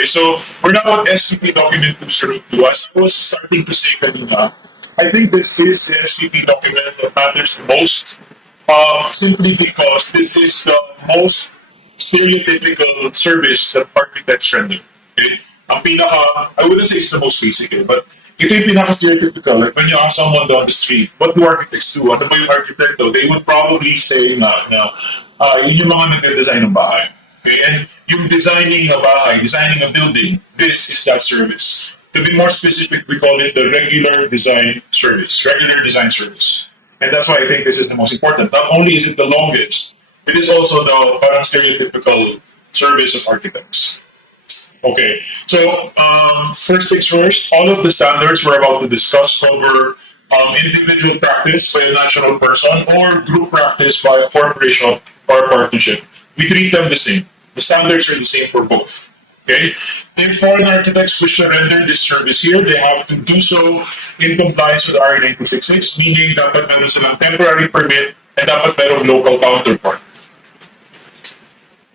Okay, so we're now at SPP document 202. As I was starting to say kanina, I think this is the SPP document that matters the most, simply because this is the most stereotypical service that architects render. Okay? Ang pinaka, I wouldn't say it's the most basic, but ito yung pinaka-stereotypical. Like when you ask someone down the street, what do architects do? Ano ba yung arkitekto? They would probably say yun yung mga nag-design ng bahay. Okay? And yung designing a bahay, designing a building, this is that service. To be more specific, we call it the regular design service. Regular design service. And that's why I think this is the most important. Not only is it the longest, it is also the parang stereotypical service of architects. Okay, so first things first, all of the standards we're about to discuss cover individual practice by a national person or group practice by a corporation or partnership. We treat them the same. The standards are the same for both. Okay? If foreign architects wish to render this service here, they have to do so in compliance with RA 966, meaning dapat meron silang temporary permit and dapat merong local counterpart.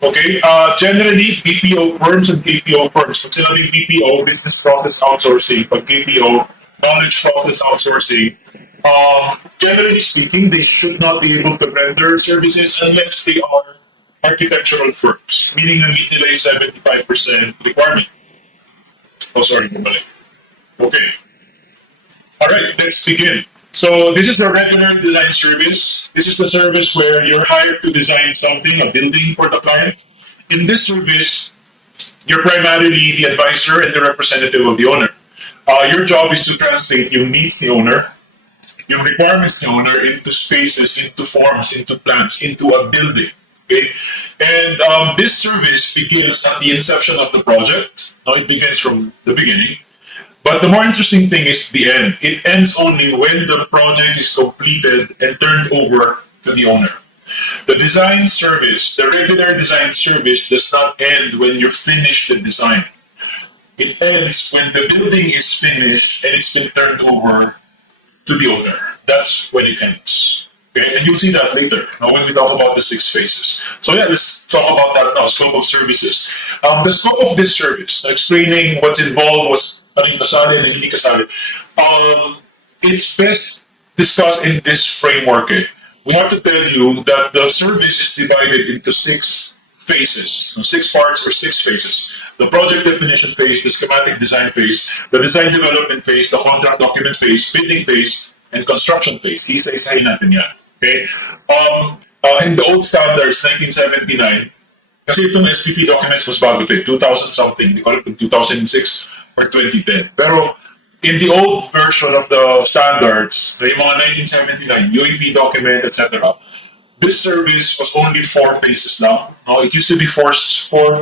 Okay, generally, BPO firms and KPO firms. Pag sinabing BPO, business process outsourcing. Pag KPO, knowledge process outsourcing. Generally speaking, they should not be able to render services unless they are architectural firms, meaning na meet nila yung 75% requirement. Oh, sorry, bumalik. Okay. All right, let's begin. So this is the regular design service. This is the service where you're hired to design something, a building for the client. In this service, you're primarily the advisor and the representative of the owner. Your job is to translate yung needs the owner, yung requirements the owner into spaces, into forms, into plans, into a building. Okay, and this service begins at the inception of the project. Now it begins from the beginning. But the more interesting thing is the end. It ends only when the project is completed and turned over to the owner. The design service, the regular design service, does not end when you finish the design. It ends when the building is finished and it's been turned over to the owner. That's when it ends. Okay, and you'll see that later when we talk about the 6 phases. So yeah, let's talk about that now, scope of services. The scope of this service, explaining what's involved, what's kasali and hindi kasali. It's best discussed in this framework. We have to tell you that the service is divided into 6 phases, 6 parts or 6 phases. The project definition phase, the schematic design phase, the design development phase, the contract document phase, bidding phase, and construction phase. Isa-isahin natin yan. Okay? In the old standards, 1979, kasi itong SPP documents was bago ito 2000 something, hindi ko alam kung 2006 or 2010. Pero in the old version of the standards, yung mga 1979, UAP document, etc., this service was only 4 phases now. No, it used to be four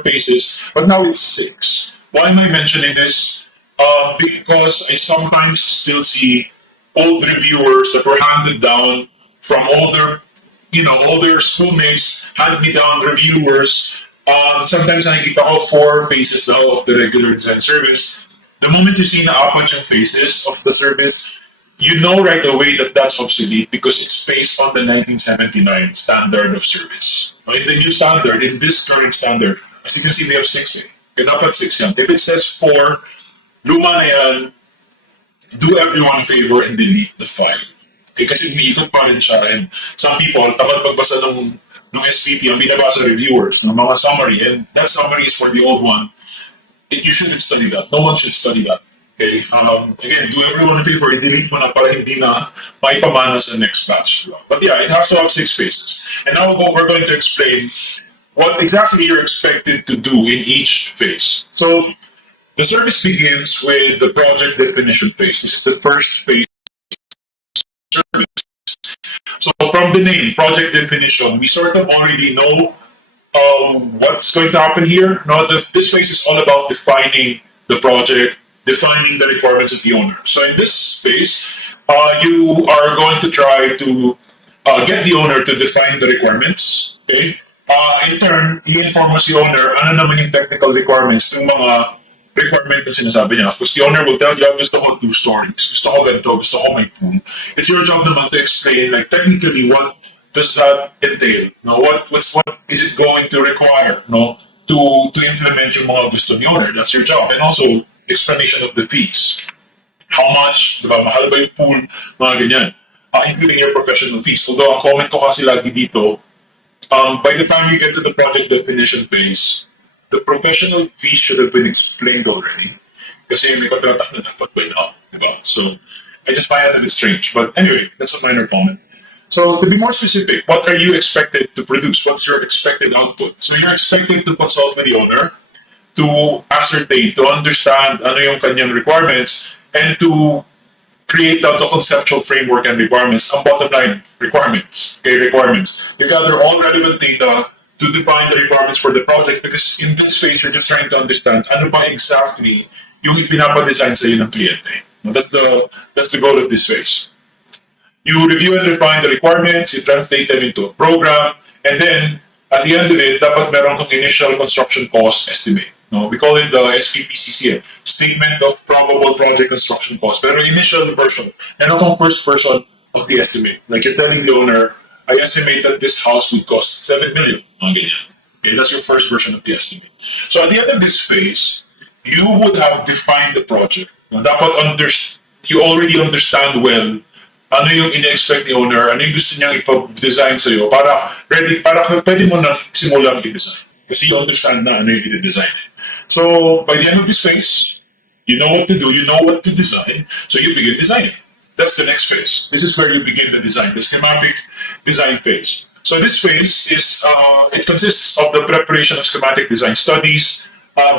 phases, but now it's 6. Why am I mentioning this? Because I sometimes still see old reviewers that were handed down from older schoolmates, hand-me-down reviewers. Sometimes nakikita ko 4 phases now of the regular design service. The moment you see na apat yung phases of the service, you know right away that that's obsolete because it's based on the 1979 standard of service. In the new standard, in this current standard, as you can see, they have 6. Kaya dapat 6 yan. If it says 4, luma na yan, do everyone a favor and delete the file. Okay, kasi umiikot pa rin siya. And some people, tamad magbasa ng SPP, ang binabasa reviewers, ng mga summary, and that summary is for the old one. You shouldn't study that. No one should study that. Okay. Again, do everyone a favor, delete mo na para hindi na maipamana sa next batch. But yeah, it has to have 6 phases. And now we're going to explain what exactly you're expected to do in each phase. So the service begins with the project definition phase. This is the first phase. Service. So from the name, project definition, we sort of already know what's going to happen here. Now, this phase is all about defining the project, defining the requirements of the owner. So in this phase, you are going to try to get the owner to define the requirements. Okay. In turn, i-inform mo si owner ano naman yung technical requirements ng mga requirement na sinasabi niya. Because the owner will tell you, gusto ko 2 stories, gusto ko ganito, gusto ko may pool. It's your job naman to explain, like, technically, what does that entail? No, what is it going to require, no, to to implement yung mga gusto ni owner. That's your job. And also, explanation of the fees. How much, di ba, mahal ba yung pool, mga ganyan. Including your professional fees. Although, ang comment ko kasi lagi dito, by the time you get to the project definition phase, the professional fee should have been explained already. Kasi may kontratak na dapat by now, diba? So, I just find that a bit strange. But anyway, that's a minor comment. So, to be more specific, what are you expected to produce? What's your expected output? So, you're expected to consult with the owner to ascertain, to understand ano yung kanyang requirements, and to create out the conceptual framework and requirements, ang bottom line, requirements. Okay, requirements. You gather all relevant data to define the requirements for the project because in this phase, you're just trying to understand ano ba exactly yung ipinapadesign sa'yo ng kliyente. That's the goal of this phase. You review and refine the requirements, you translate them into a program, and then at the end of it, dapat meron kang initial construction cost estimate. No, we call it the SPP, Statement of Probable Project Construction Cost. Pero initial version, and not first version of the estimate. Like you're telling the owner, I estimate that this house would cost 7 million. Okay, that's your first version of the estimate. So at the end of this phase, you would have defined the project. Dapat you already understand well ano yung ina-expect ni owner, ano yung gusto niyang ipa-design sa'yo para pwede mo na simulang i-design. Kasi you understand na ano yung i-design. So, by the end of this phase, you know what to do, you know what to design, so you begin designing. That's the next phase. This is where you begin the design, the schematic design phase. So this phase it consists of the preparation of schematic design studies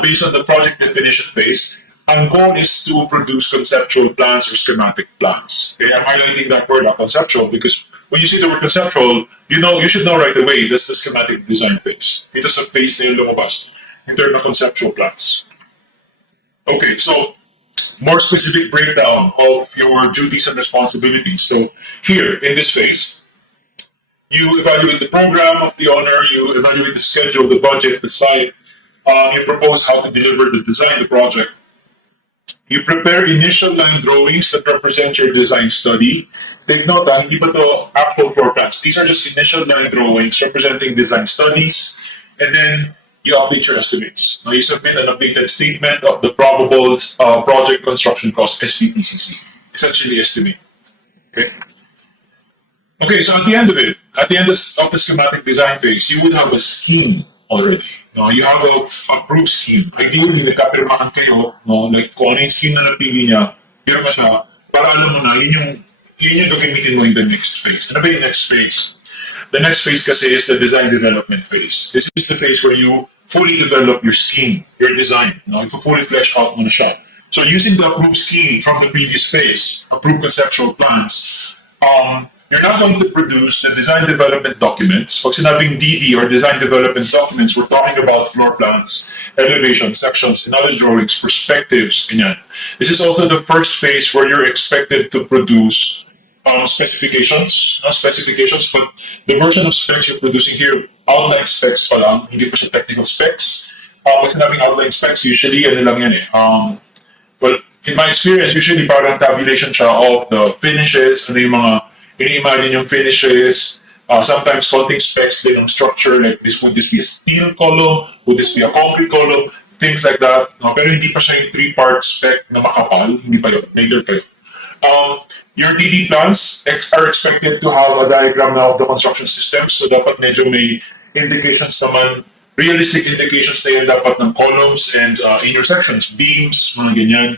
based on the project definition phase. Ang goal is to produce conceptual plans or schematic plans. Okay, I'm highlighting that word, conceptual, because when you see the word conceptual, you should know right away that's the schematic design phase. Ito sa phase na yung lumabas. In terms of conceptual plans. Okay, so more specific breakdown of your duties and responsibilities. So here in this phase, you evaluate the program of the owner, you evaluate the schedule, the budget, the site, you propose how to deliver the design, the project. You prepare initial line drawings that represent your design study. Take note, hindi pa to actual floor plans. These are just initial line drawings representing design studies. And then you update your estimates. Now you submit an updated statement of the probable project construction cost, SPPCC, essentially estimate. Okay. Okay, so at the end of it, at the end of the schematic design phase, you would have a scheme already. No, you have a approved scheme. Ideally, nagkapirmahan kayo, no, like kung ano yung scheme na napili niya, pirma siya, para alam mo na, yun yung gagamitin mo in the next phase. Ano ba yung next phase? The next phase kasi is the design development phase. This is the phase where you fully develop your scheme, your design. You fully flesh out mo na siya. So using the approved scheme from the previous phase, approved conceptual plans, you're not going to produce the design development documents. Pag sinabing DD or design development documents, we're talking about floor plans, elevations, sections, and other drawings, perspectives, ganyan. This is also the first phase where you're expected to produce specifications, but the version of specs you're producing here, outline specs pa lang, hindi pa siya technical specs. Pag sinabing outline specs, usually, ano lang yan eh. Well, in my experience, usually parang tabulation siya of the finishes, ano yung mga, ini-imagine yung finishes, sometimes conting specs din ng structure, like would this be a steel column, would this be a concrete column, things like that. No? Pero hindi pa siya yung three-part spec na makapal, hindi pa yun, later pa yun. Your DD plans are expected to have a diagram now of the construction system. So dapat medyo may indications naman, realistic indications na yun dapat ng columns and in your sections, beams, mga ganyan.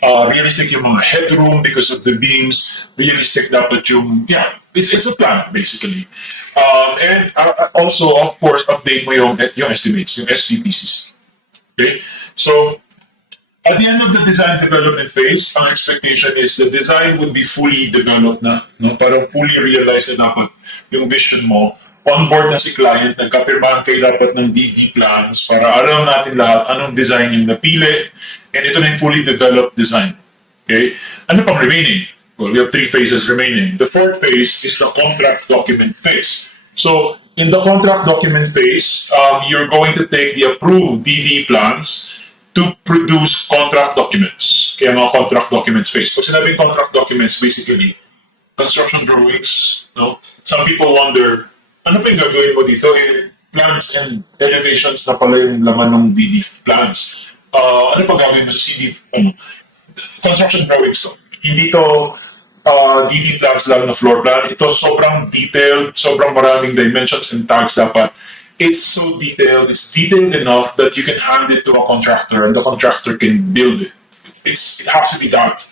Realistic yung mga headroom because of the beams. Realistic dapat yung, it's a plan basically. And also, of course, update mo yung estimates, yung SPPCs. Okay? So, at the end of the design development phase, our expectation is the design would be fully developed na, no? Parang fully realized na dapat yung vision mo. On board na si client, nagkapirmahan kayo dapat ng DD plans para alam natin lahat anong design yung napili. And ito na yung fully developed design. Okay? Ano pang remaining? Well, we have 3 phases remaining. The 4th phase is the contract document phase. So, in the contract document phase, you're going to take the approved DD plans to produce contract documents. Kaya mga contract documents phase. Pag sinabing contract documents, basically, construction drawings. No? Some people wonder, ano pa yung gagawin mo dito? plans and elevations na pala yung laman ng DD plans. Ano pa gagawin mo sa CD? Construction drawings to. Hindi to DD plans lang na floor plan. Ito sobrang detailed, sobrang maraming dimensions and tags dapat. It's so detailed, it's detailed enough that you can hand it to a contractor and the contractor can build it. It has to be that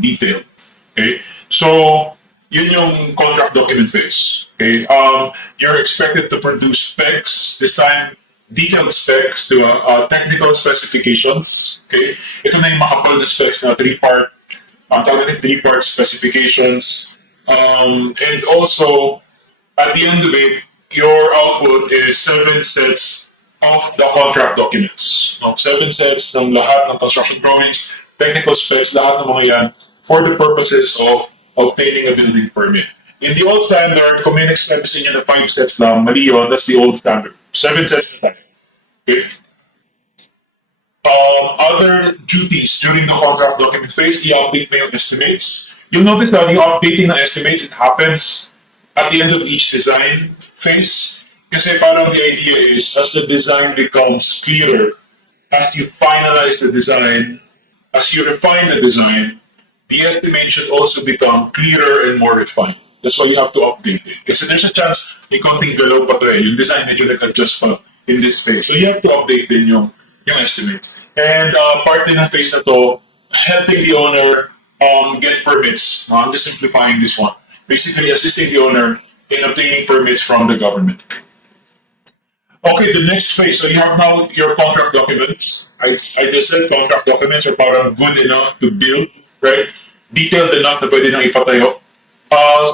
detailed. Okay? So, yun yung contract document phase. Okay? You're expected to produce specs, design detailed specs to technical specifications. Okay? Ito na yung makapal na specs na three-part specifications. And also, at the end of it, your output is 7 sets of the contract documents. No? 7 sets ng lahat ng construction drawings, technical specs, lahat ng mga yan for the purposes of obtaining a building permit. In the old standard, kung may next-step sa inyo na 5 sets lang, mali yun, that's the old standard. 7 sets na tayo. Okay? Other duties during the contract document phase, i-update mo yung estimates. You'll notice that yung updating ng estimates, it happens at the end of each design phase. Kasi parang the idea is, as the design becomes clearer, as you finalize the design, as you refine the design, the estimate should also become clearer and more refined. That's why you have to update it. Kasi there's a chance may konting galaw pa to eh. Yung design medyo nag-adjust pa in this phase. So you have to update din yung estimate. And part din ng phase na to, helping the owner get permits. I'm just simplifying this one. Basically, assisting the owner in obtaining permits from the government. Okay, the next phase. So you have now your contract documents. I just said contract documents are parang good enough to build, right? Detailed enough na pwede nang ipatayo.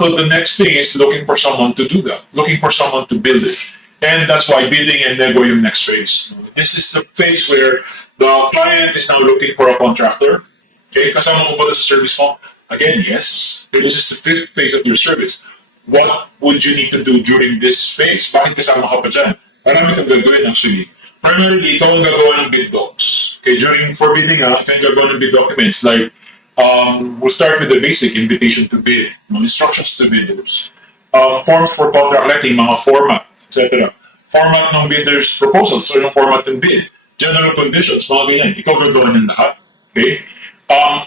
So the next thing is looking for someone to do that, looking for someone to build it. And that's why bidding and nego yung next phase. This is the phase where the client is now looking for a contractor. Okay, kasama mo ba sa service mo? Again, yes. This is the 5th phase of your service. What would you need to do during this phase? Bakit kasama ka pa dyan? Marami kang gagawin actually. Primarily, ikaw ang gagawa ng bid docs. Okay, for bidding, ikaw ang gagawa ng bid documents like we'll start with the basic invitation to bid, instructions to bidders, forms for contract letting, mga format, etc. Format ng bidders' proposals or yung format ng bid, general conditions, mga ganyan. Ikaw gagawa ng lahat. Okay?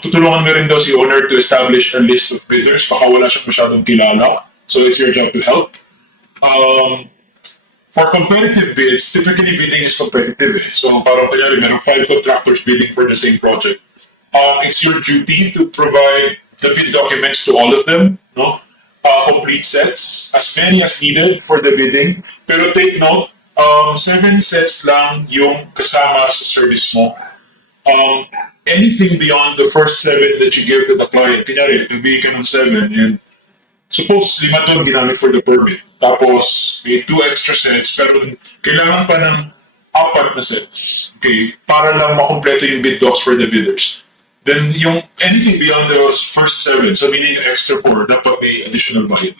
Tutulungan mo rin daw si owner to establish a list of bidders. Baka wala siyang masyadong kilala. So it's your job to help. For competitive bids, typically bidding is competitive. So parang kanyari, meron 5 contractors bidding for the same project. It's your duty to provide the bid documents to all of them. No? Complete sets, as many as needed for the bidding. Pero take note, 7 sets lang yung kasama sa service mo. Anything beyond the first 7 that you give to the client, kunyari, bibigyan ka ng 7 and suppose 5 doon ginamit for the permit. Tapos may 2 extra sets pero kailangan pa ng 4 na sets. Okay, para lang makompleto yung bid docs for the bidders. Then yung anything beyond those first 7, so meaning yung extra 4, dapat may additional bayad.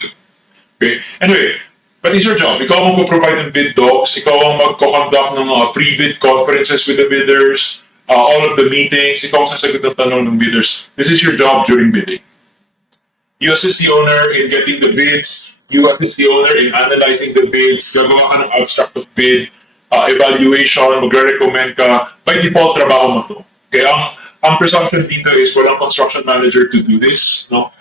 Okay, anyway, but it's your job. Ikaw ang mag-provide ng bid docs, ikaw ang mag-conduct ng pre-bid conferences with the bidders, all of the meetings, ikaw ang sasagot ng tanong ng bidders. This is your job during bidding. You assist the owner in getting the bids, you assist the owner in analyzing the bids, gagawa ka ng abstract of bid, evaluation, magre-recommend ka. By default, trabaho mo to. Okay, ang presumption dito is walang construction manager to do this. No?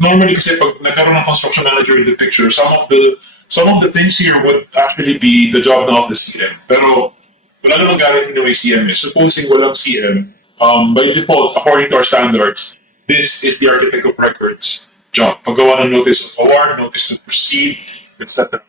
Normally kasi pag nagkaroon ng construction manager in the picture, some of the things here would actually be the job now of the CM. Pero wala namang guarantee na may CM eh. Supposing walang CM, by default, according to our standards, this is the architect of records job. Paggawa ng notice of award, notice to proceed, etc.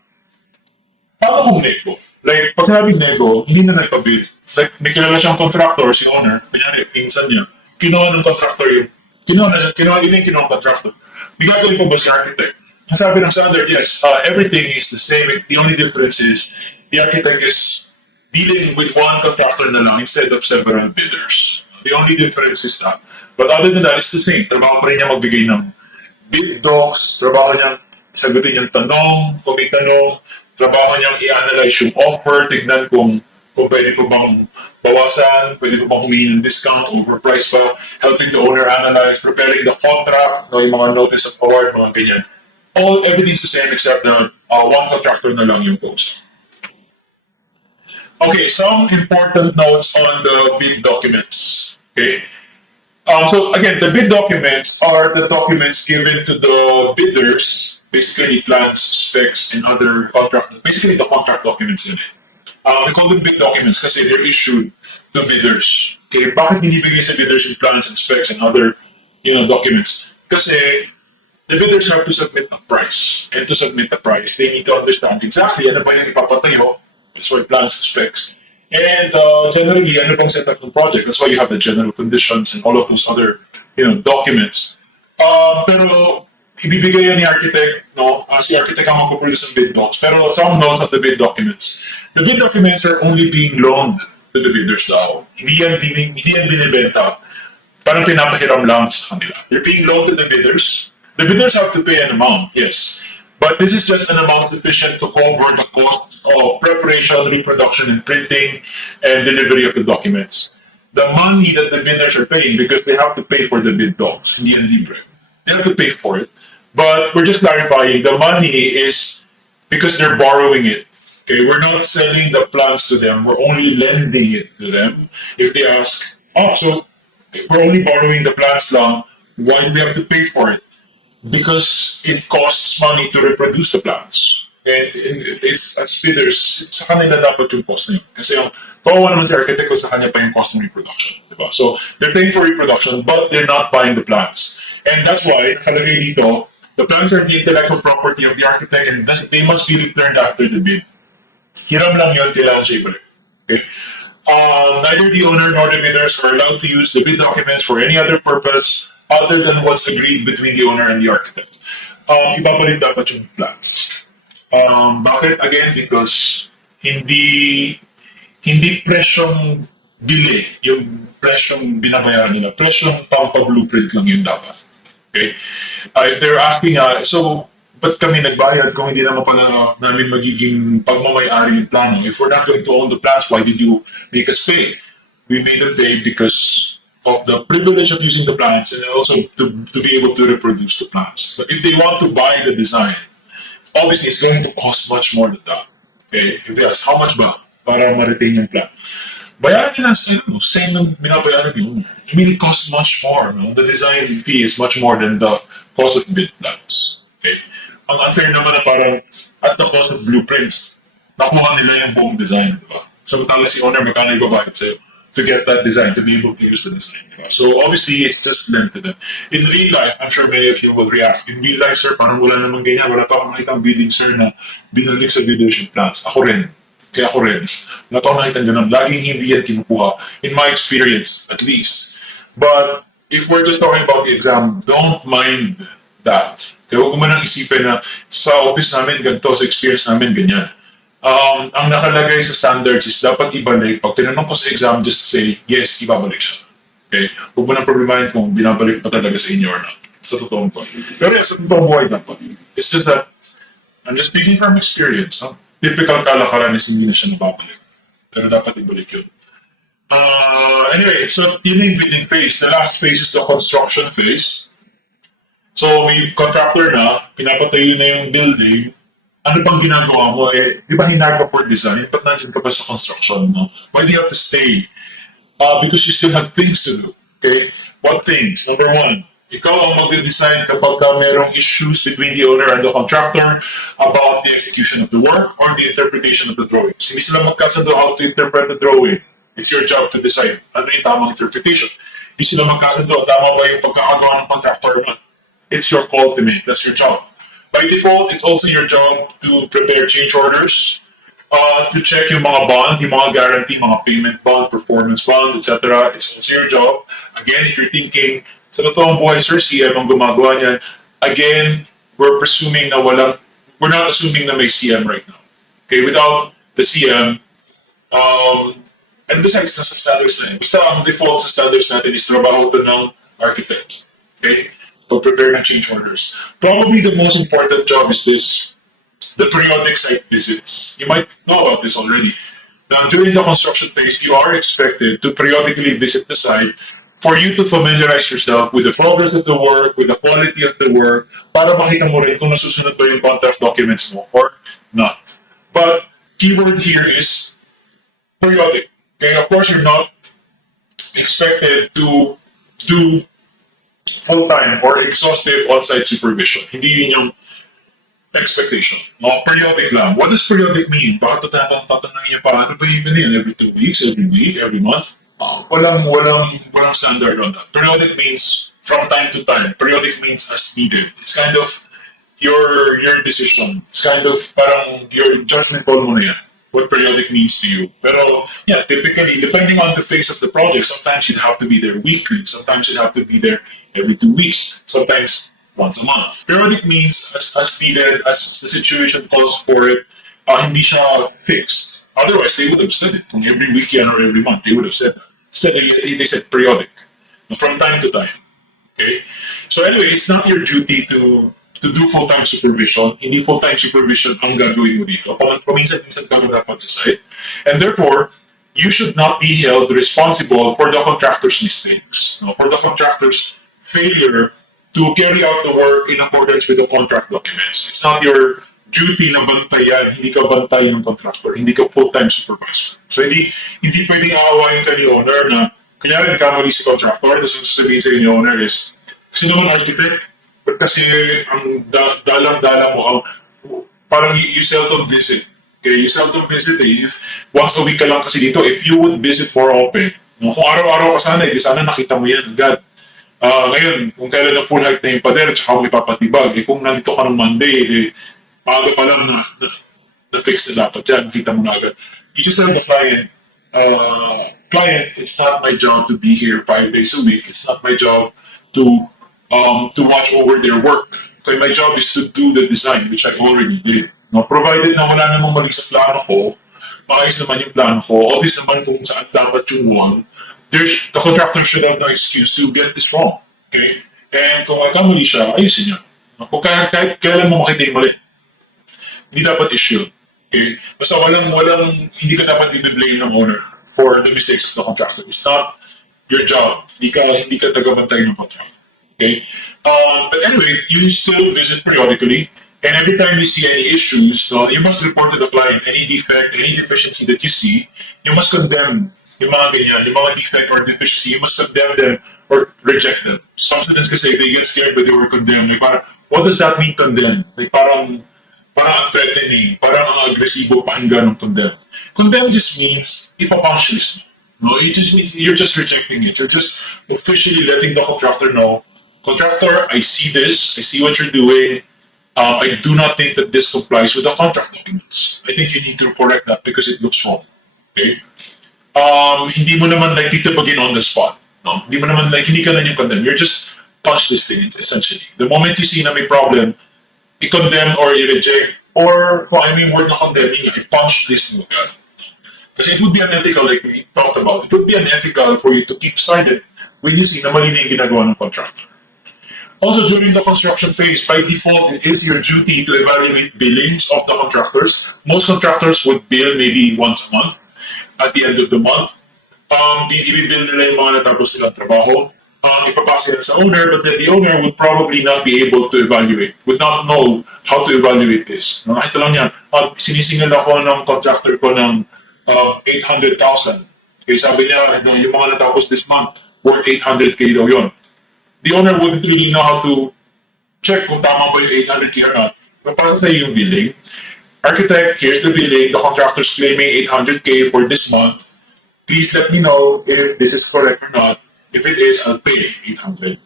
Paano kung nego? Like, pag sinabing nego, hindi na nagpabid. Like, may kilala siyang contractor, si owner, kanyari, pinsan niya, kinuha ng contractor yun. Kinuha ng contractor. Bigagawin po ba si architect? Ang sabi ng standard, yes, everything is the same. The only difference is, the architect is dealing with one contractor na lang instead of several bidders. The only difference is that. But other than that, it's the same. Trabaho pa rin niya magbigay ng bid docs, trabaho niya sagutin yung tanong, kung may tanong, trabaho niyang i-analyze yung offer, tignan kung pwede po bang bawasan, pwede po bang humingi ng discount, overprice pa, helping the owner analyze, preparing the contract, no, yung mga notice of award, mga ganyan. Everything's the same except the one contractor na lang yung post. Okay, some important notes on the bid documents. Okay. So again, the bid documents are the documents given to the bidders, basically plans, specs, and other contract, basically the contract documents in it. We call them bid documents kasi they're issued to bidders. Okay, bakit binibigay sa bidders yung plans and specs and other, documents? Kasi the bidders have to submit a price. And to submit a price, they need to understand exactly ano ba yung ipapatayo, that's why plans and specs. And generally, ano bang setup ng project? That's why you have the general conditions and all of those other, documents. Pero ibibigay yan ni architect, no? Si architect ang mag-produce ng bid docs. Pero some notes of the bid documents. The bid documents are only being loaned to the bidders daw. Hindi yan binibenta. Parang pinapahiram lang sa kanila. They're being loaned to the bidders. The bidders have to pay an amount, yes. But this is just an amount sufficient to cover the cost of preparation, reproduction, and printing, and delivery of the documents. The money that the bidders are paying, because they have to pay for the bid docs, hindi yan libre. They have to pay for it. But we're just clarifying, the money is because they're borrowing it. Okay, we're not selling the plans to them, we're only lending it to them. If they ask, so we're only borrowing the plans lang, why do we have to pay for it? Because it costs money to reproduce the plants. And it's as bidders, sa kanila dapat yung cost na yun. Kasi yung kawawa naman si architect ko sa kanya pa yung cost ng reproduction. Diba? So, they're paying for reproduction, but they're not buying the plants. And that's why, nakalagay dito, the plants are the intellectual property of the architect and they must be returned after the bid. Hiram lang yun, kailangan siya ibalik. Okay? Neither the owner nor the bidders are allowed to use the bid documents for any other purpose other than what's agreed between the owner and the architect. Ibabalik dapat yung plans. Bakit? Again, because hindi presyong bili yung presyong binabayaran nila. Presyong pampa-blueprint lang yun dapat. Okay? If they're asking, so, ba't kami nagbayad kung hindi naman pala namin magiging pagmamayari yung plano? If we're not going to own the plans, why did you make us pay? We made them pay because of the privilege of using the plans and also to be able to reproduce the plans. But if they want to buy the design, obviously it's going to cost much more than that. Okay? If they ask, how much ba para ma-retain yung plan? Bayaran nila same ng binabayaran yun. I mean, it costs much more. No? The design fee is much more than the cost of bid plans. Okay? Ang unfair naman na parang at the cost of blueprints, nakuha nila yung buong design. Diba? Samantala si owner, magkano ibabayad sa'yo to get that design, to be able to use the design. So obviously, it's just lent to them. In real life, I'm sure many of you will react. In real life, sir, parang wala namang ganyan. Wala pa akong nakitang bidding, sir, na binalik sa leadership plans. Ako rin. Kaya ako rin. Wala pa akong nakitang ganun. Laging hindi yan kinukuha. In my experience, at least. But if we're just talking about the exam, don't mind that. Kaya huwag mo nang isipin na sa office namin, ganito, sa experience namin, ganyan. Ang nakalagay sa standards is dapat ibalik. Pag tinanong ko sa exam, just say, yes, ibabalik siya. Okay? Huwag mo nang problemahin kung binabalik pa talaga sa inyo or not. Sa totoong buhay. Pero sa totoong buhay dapat. It's just that, I'm just speaking from experience. No? Typical kalakaran is hindi na siya nababalik. Pero dapat ibalik yun. Anyway, so yun yung bidding phase. The last phase is the construction phase. So may contractor na, pinapatayo na yung building. Ano pang ginagawa mo? Di ba hinag ka for design? Ba't nandiyan ka pa sa construction? No? Why do you have to stay? Because you still have things to do. Okay? What things? Number one, ikaw ang mag-design kapag merong issues between the owner and the contractor about the execution of the work or the interpretation of the drawings. Hindi sila magkasundo how to interpret the drawing. It's your job to decide ano yung tamang interpretation. Hindi sila magkasundo, tama ba yung pagkakagawa ng contractor naman? It's your call to make. That's your job. By default, it's also your job to prepare change orders, to check yung mga bond, yung mga guarantee, mga payment bond, performance bond, etc. It's also your job. Again, if you're thinking, sa totoong buhay, sir, CM ang gumagawa niyan, again, we're not assuming na may CM right now. Okay, without the CM, and besides, nasa standards na yun. Basta ang default sa standards natin is trabaho to ng architect. Okay? To prepare ng change orders. Probably the most important job is this, the periodic site visits. You might know about this already. Now, during the construction phase, you are expected to periodically visit the site for you to familiarize yourself with the progress of the work, with the quality of the work, para makita mo rin kung nasusunod ba yung contract documents mo or not. But keyword here is periodic. Okay, of course, you're not expected to do full-time or exhaustive on-site supervision. Hindi yun yung expectation. No, periodic lang. What does periodic mean? Bakit tatanungin niya pa, ano ba even yun? Every 2 weeks, every week, every month? Walang standard on that. Periodic means from time to time. Periodic means as needed. It's kind of your decision. It's kind of parang your judgment call mo na yan. What periodic means to you. Pero, yeah, typically, depending on the phase of the project, sometimes you'd have to be there weekly. Sometimes you'd have to be there every 2 weeks. Sometimes once a month. Periodic means as needed, as the situation calls for it. Hindi siya fixed. Otherwise, they would have said it. Kung every weekend or every month, they would have said that. Instead, they said periodic. From time to time. Okay? So anyway, it's not your duty to do full-time supervision. Hindi full-time supervision ang gagawin mo dito. Paminsan-minsan ka dapat sa site. And therefore, you should not be held responsible for the contractor's mistakes. No? For the contractor's failure to carry out the work in accordance with the contract documents. It's not your duty na bantayan, hindi ka bantay ng contractor, hindi ka full-time supervisor. So hindi pwedeng aawain ka ni owner na, kanyari nagkamali si contractor, tapos ang sasabihin sa ni owner is, kasi naman architect, but kasi ang dalang-dalang mo, parang you seldom visit. Okay, you seldom visit if once a week ka lang kasi dito, if you would visit more often, kung araw-araw ka sana, sana nakita mo yan agad. Ngayon, kung kailan na full height na yung pader, tsaka may papatibag, kung nandito ka ng Monday, maaga pa lang na-fix na dapat dyan, kita mo na agad. You just tell the client, it's not my job to be here 5 days a week. It's not my job to watch over their work. So my job is to do the design, which I already did. No, provided na wala namang mali sa plano ko, maayos naman yung plano ko, obvious naman kung saan dapat yung one, the contractor should have no excuse to get this wrong. Okay? And kung magkamali siya, ayusin niya. Kung kahit kailan mo makita yung mali, hindi dapat issue. Okay? Basta hindi ka dapat i-blame ng owner for the mistakes of the contractor. It's not your job. Hindi ka tagabantay ng contractor. Okay? But anyway, you still visit periodically, and every time you see any issues, you must report to the client any defect, any deficiency that you see. You must condemn yung mga ganyan, yung mga defect or deficiency. You must condemn them or reject them. Some students can say they get scared but they were condemned. Like, parang, what does that mean, condemn? Like, parang threatening, parang ang agresibo pakinggan ng condemn. Condemn just means ipapunch list. No, it just means you're just rejecting it. You're just officially letting the contractor know, contractor, I see this, I see what you're doing. I do not think that this complies with the contract documents. I think you need to correct that because it looks wrong. Okay? Hindi mo naman like titibagin on the spot. No? Hindi mo naman like, hindi ka na yung condemn. You're just punch listing it, essentially. The moment you see na may problem, i-condemn or i-reject, or kung I mean word na condemning, i-punch list mo agad. Kasi it would be unethical, like we talked about, it would be unethical for you to keep silent when you see na mali na yung ginagawa ng contractor. Also, during the construction phase, by default, it is your duty to evaluate billings of the contractors. Most contractors would bill maybe once a month. At the end of the month, i-bill nila yung mga natapos nilang trabaho. Ipapasa yan sa owner, but then the owner would probably not be able to evaluate, would not know how to evaluate this. Nakita lang yan, sinisingil ako ng contractor ko ng 800,000. Kaya sabi niya, yung mga natapos this month, worth 800K daw yun. The owner wouldn't really know how to check kung tama ba yung 800K or not. Papasa sa yung billing. Architect, here's the billing. The contractor's claiming 800K for this month. Please let me know if this is correct or not. If it is, I'll pay 800.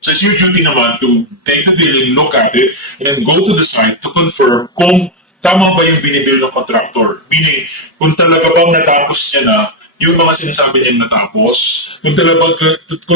So it's your duty naman to take the billing, look at it, and then go to the site to confirm kung tama ba yung binibill ng contractor. Meaning, kung talaga bang natapos niya na yung mga sinasabi niyang natapos, kung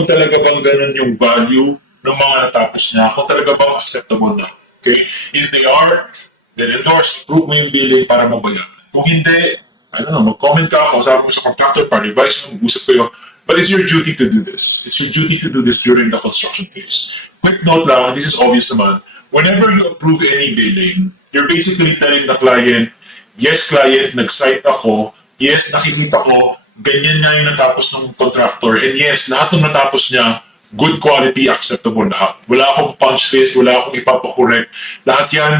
talaga bang ganun yung value ng mga natapos niya, kung talaga bang acceptable na. Okay? If they are, then endorse, approve mo yung billing para mabayaran. Kung hindi, I don't know, mag-comment ka, kausapin mo sa contractor, pa-revise mo, mag-usap kayo. But it's your duty to do this. It's your duty to do this during the construction phase. Quick note lang, and this is obvious naman, whenever you approve any billing, you're basically telling the client, yes client, nag-site ako, yes nakikita ko, ganyan nga yung natapos ng contractor. And yes, lahat ng natapos niya, good quality, acceptable lahat. Wala akong punch list, wala akong ipapakorek. Lahat yan,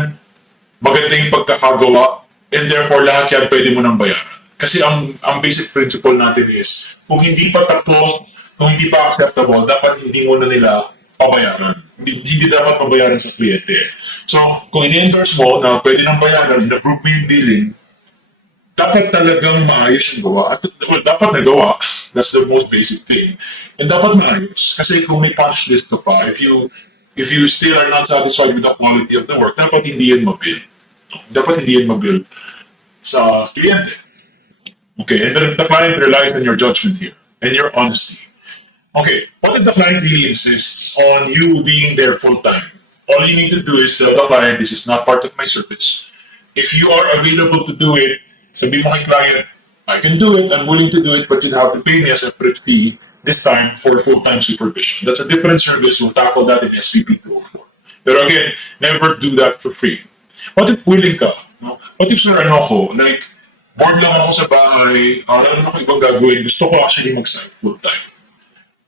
maganda yung pagkakagawa, and therefore lahat yan pwede mo nang bayaran. Kasi ang basic principle natin is, kung hindi pa tapos, kung hindi pa acceptable, dapat hindi mo na nila pabayaran. Hindi dapat pabayaran sa kliyente. So, kung ini-endorse mo na pwede nang bayaran, in-approve mo yung billing, dapat talagang maayos yung gawa. At well, dapat nagawa. That's the most basic thing. And dapat maayos. Kasi kung may punch list ka pa, if you still are not satisfied with the quality of the work, dapat hindi yan mabuild. Dapat hindi yan mabuild sa kliyente. Okay, and then the client relies on your judgment here and your honesty. Okay, what if the client really insists on you being there full time? All you need to do is tell the client, this is not part of my service. If you are available to do it, sabi mo kay client, I can do it, I'm willing to do it, but you'd have to pay me a separate fee this time for full-time supervision. That's a different service. We'll tackle that in SPP 204. But again, never do that for free. What if willing ka? No? What if, sir, ano ko, like, bored lang ako sa bahay, alam ako ibang gagawin, gusto ko actually mag-site full-time.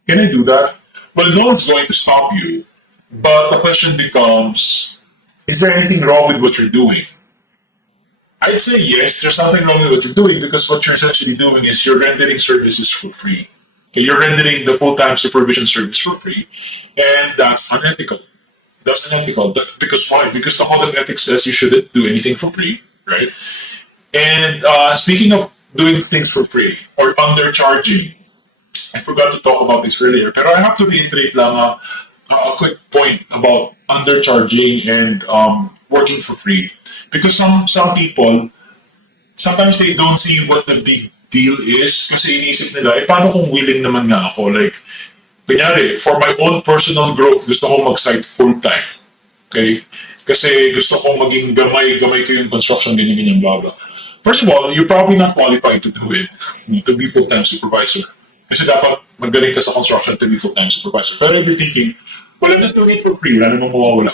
Can I do that? Well, no one's going to stop you, but the question becomes, is there anything wrong with what you're doing? I'd say yes, there's something wrong with what you're doing because what you're essentially doing is you're rendering services for free. Okay, you're rendering the full-time supervision service for free, and that's unethical. That's unethical. Because why? Because the code of ethics says you shouldn't do anything for free, right? And speaking of doing things for free or undercharging, I forgot to talk about this earlier, but I have to reiterate lang a quick point about undercharging and working for free. Because some people, sometimes they don't see what the big deal is kasi inisip nila, paano kung willing naman nga ako? Like, kunyari, for my own personal growth, gusto kong mag-site full-time. Okay? Kasi gusto kong maging gamay ko yung construction, ganyan, blah, blah. First of all, you're probably not qualified to do it, to be full-time supervisor. Kasi dapat magaling ka sa construction to be full-time supervisor. Pero if you're thinking, well, I'm just doing it for free, wala namang mawawala.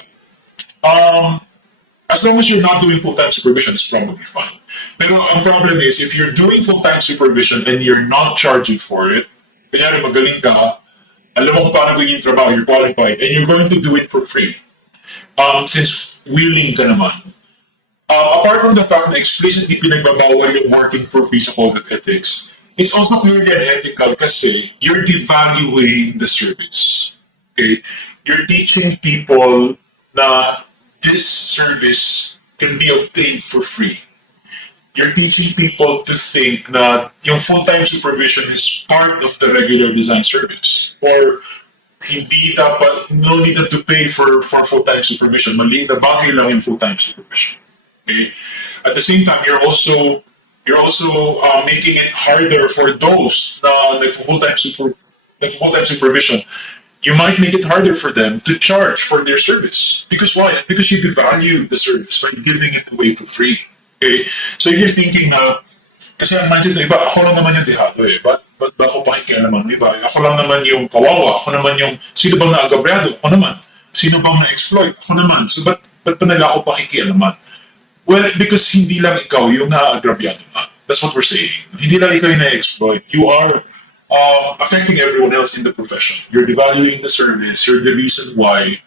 As long as you're not doing full-time supervision, it's probably fine. Pero ang problem is, if you're doing full-time supervision and you're not charging for it, kanyari magaling ka, alam mo kung paano gawin yung trabaho, you're qualified, and you're going to do it for free. Since willing ka naman. Apart from the fact na explicitly pinagbabawal yung working for free sa code of ethics, it's also clearly unethical kasi you're devaluing the service. Okay? You're teaching people na this service can be obtained for free. You're teaching people to think na yung full-time supervision is part of the regular design service. Or hindi dapat, no need to pay for full-time supervision. Mali na bagay lang yung full-time supervision. Okay? At the same time, you're also making it harder for those na full-time supervision. You might make it harder for them to charge for their service. Because why? Because you devalue the service by giving it away for free. Okay? So if you're thinking na, kasi ang mindset na iba, ako lang naman yung dehado eh. Ba't ba ako pakikialaman ng iba? Ako lang naman yung kawawa. Ako naman yung, sino bang naagabyado? Ako naman. Sino bang na-exploit? Ako naman. So ba't pa nila ako pakikialaman? Well, because hindi lang ikaw yung na-agrabyado na. That's what we're saying. Hindi lang ikaw yung na-exploit. You are affecting everyone else in the profession. You're devaluing the service. You're the reason why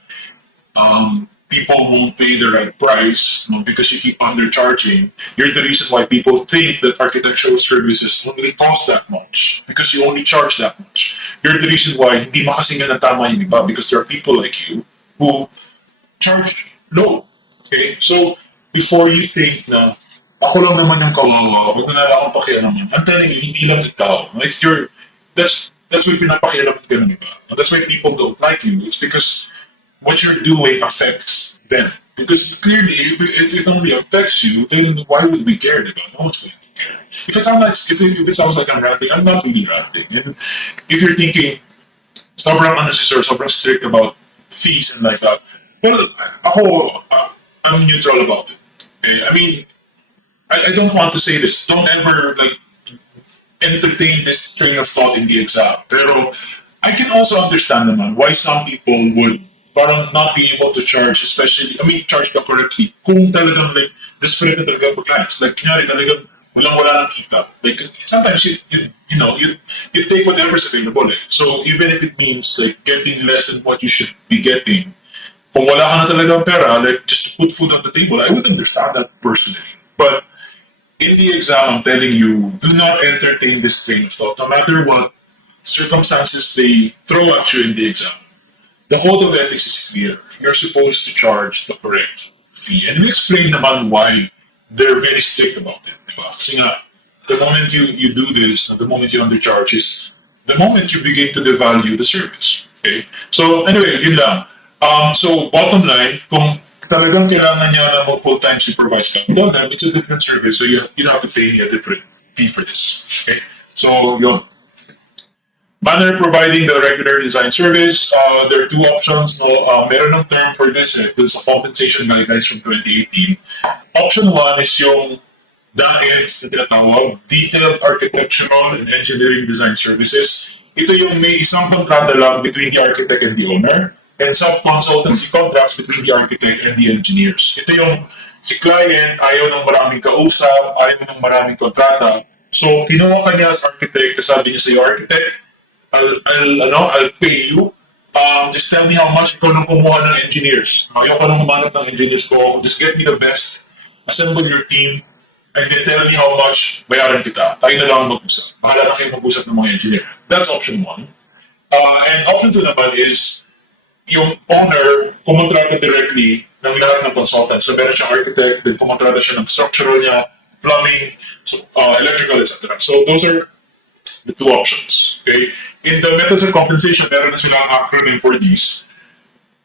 people won't pay the right price because you keep undercharging. You're the reason why people think that architectural services only cost that much because you only charge that much. You're the reason why hindi makasingil na tama yung iba because there are people like you who charge low. Okay? So, before you think na ako lang naman yung kawawa, wag na lang akong pakialaman. I'm telling you, hindi lang ikaw. That's why pinapakialaman ka ng iba. That's why people don't like you. It's because what you're doing affects them. Because clearly, if it only affects you, then why would we care? Diba? No one's going to care. If it sounds like I'm ranting, I'm not really ranting. And if you're thinking, sobrang unnecessary, sobrang strict about fees and like that, well, I'm neutral about it. Okay? I mean, I don't want to say this. Don't ever entertain this train of thought in the exam. Pero I can also understand naman why some people would parang not be able to charge, especially, charge the correct fee. Kung talagang desperate na talaga for clients. Like, kunyari talagang Walang-wala ng kita. Like, sometimes you take whatever's available. Eh. So, even if it means like getting less than what you should be getting, kung wala ka na talagang pera, like just to put food on the table, I would understand that personally. But in the exam, I'm telling you, do not entertain this train of thought. No matter what circumstances they throw at you in the exam, the code of ethics is clear. You're supposed to charge the correct fee. And we explain naman why they're very strict about it. Diba? Kasi nga, the moment you do this, the moment you undercharge is the moment you begin to devalue the service. Okay? So anyway, yun lang. So bottom line, kung talagang kailangan niya na full-time supervise ka, tell them it's a different service, so you don't have to pay me a different fee for this. Okay? So yun. Manner providing the regular design service, there are two options. No? Meron ng term for this, dun sa compensation guidelines from 2018. Option 1 is yung DAEDS na tinatawag, Detailed Architectural and Engineering Design Services. Ito yung may isang kontrata lang between the architect and the owner, and sub-consultancy contracts between the architect and the engineers. Ito yung si client, ayaw ng maraming kausap, ayaw ng maraming kontrata. So, kinuha ka niya as architect, sabi niya sa'yo, architect, I'll pay you. Just tell me how much ikaw nung kumuha ng engineers. Ayoko nung humanap ng engineers ko. Just get me the best. Assemble your team. And then tell me how much bayaran kita. Tayo na lang mag-usap. Bahala na kayo mag-usap ng mga engineer. That's option 1. And option 2 naman is yung owner kumontrata directly ng lahat ng consultants. So meron siyang architect, then kumontrata siya ng structural niya, plumbing, electrical, etc. So those are the two options. Okay? In the methods of compensation, meron na silang acronym for these.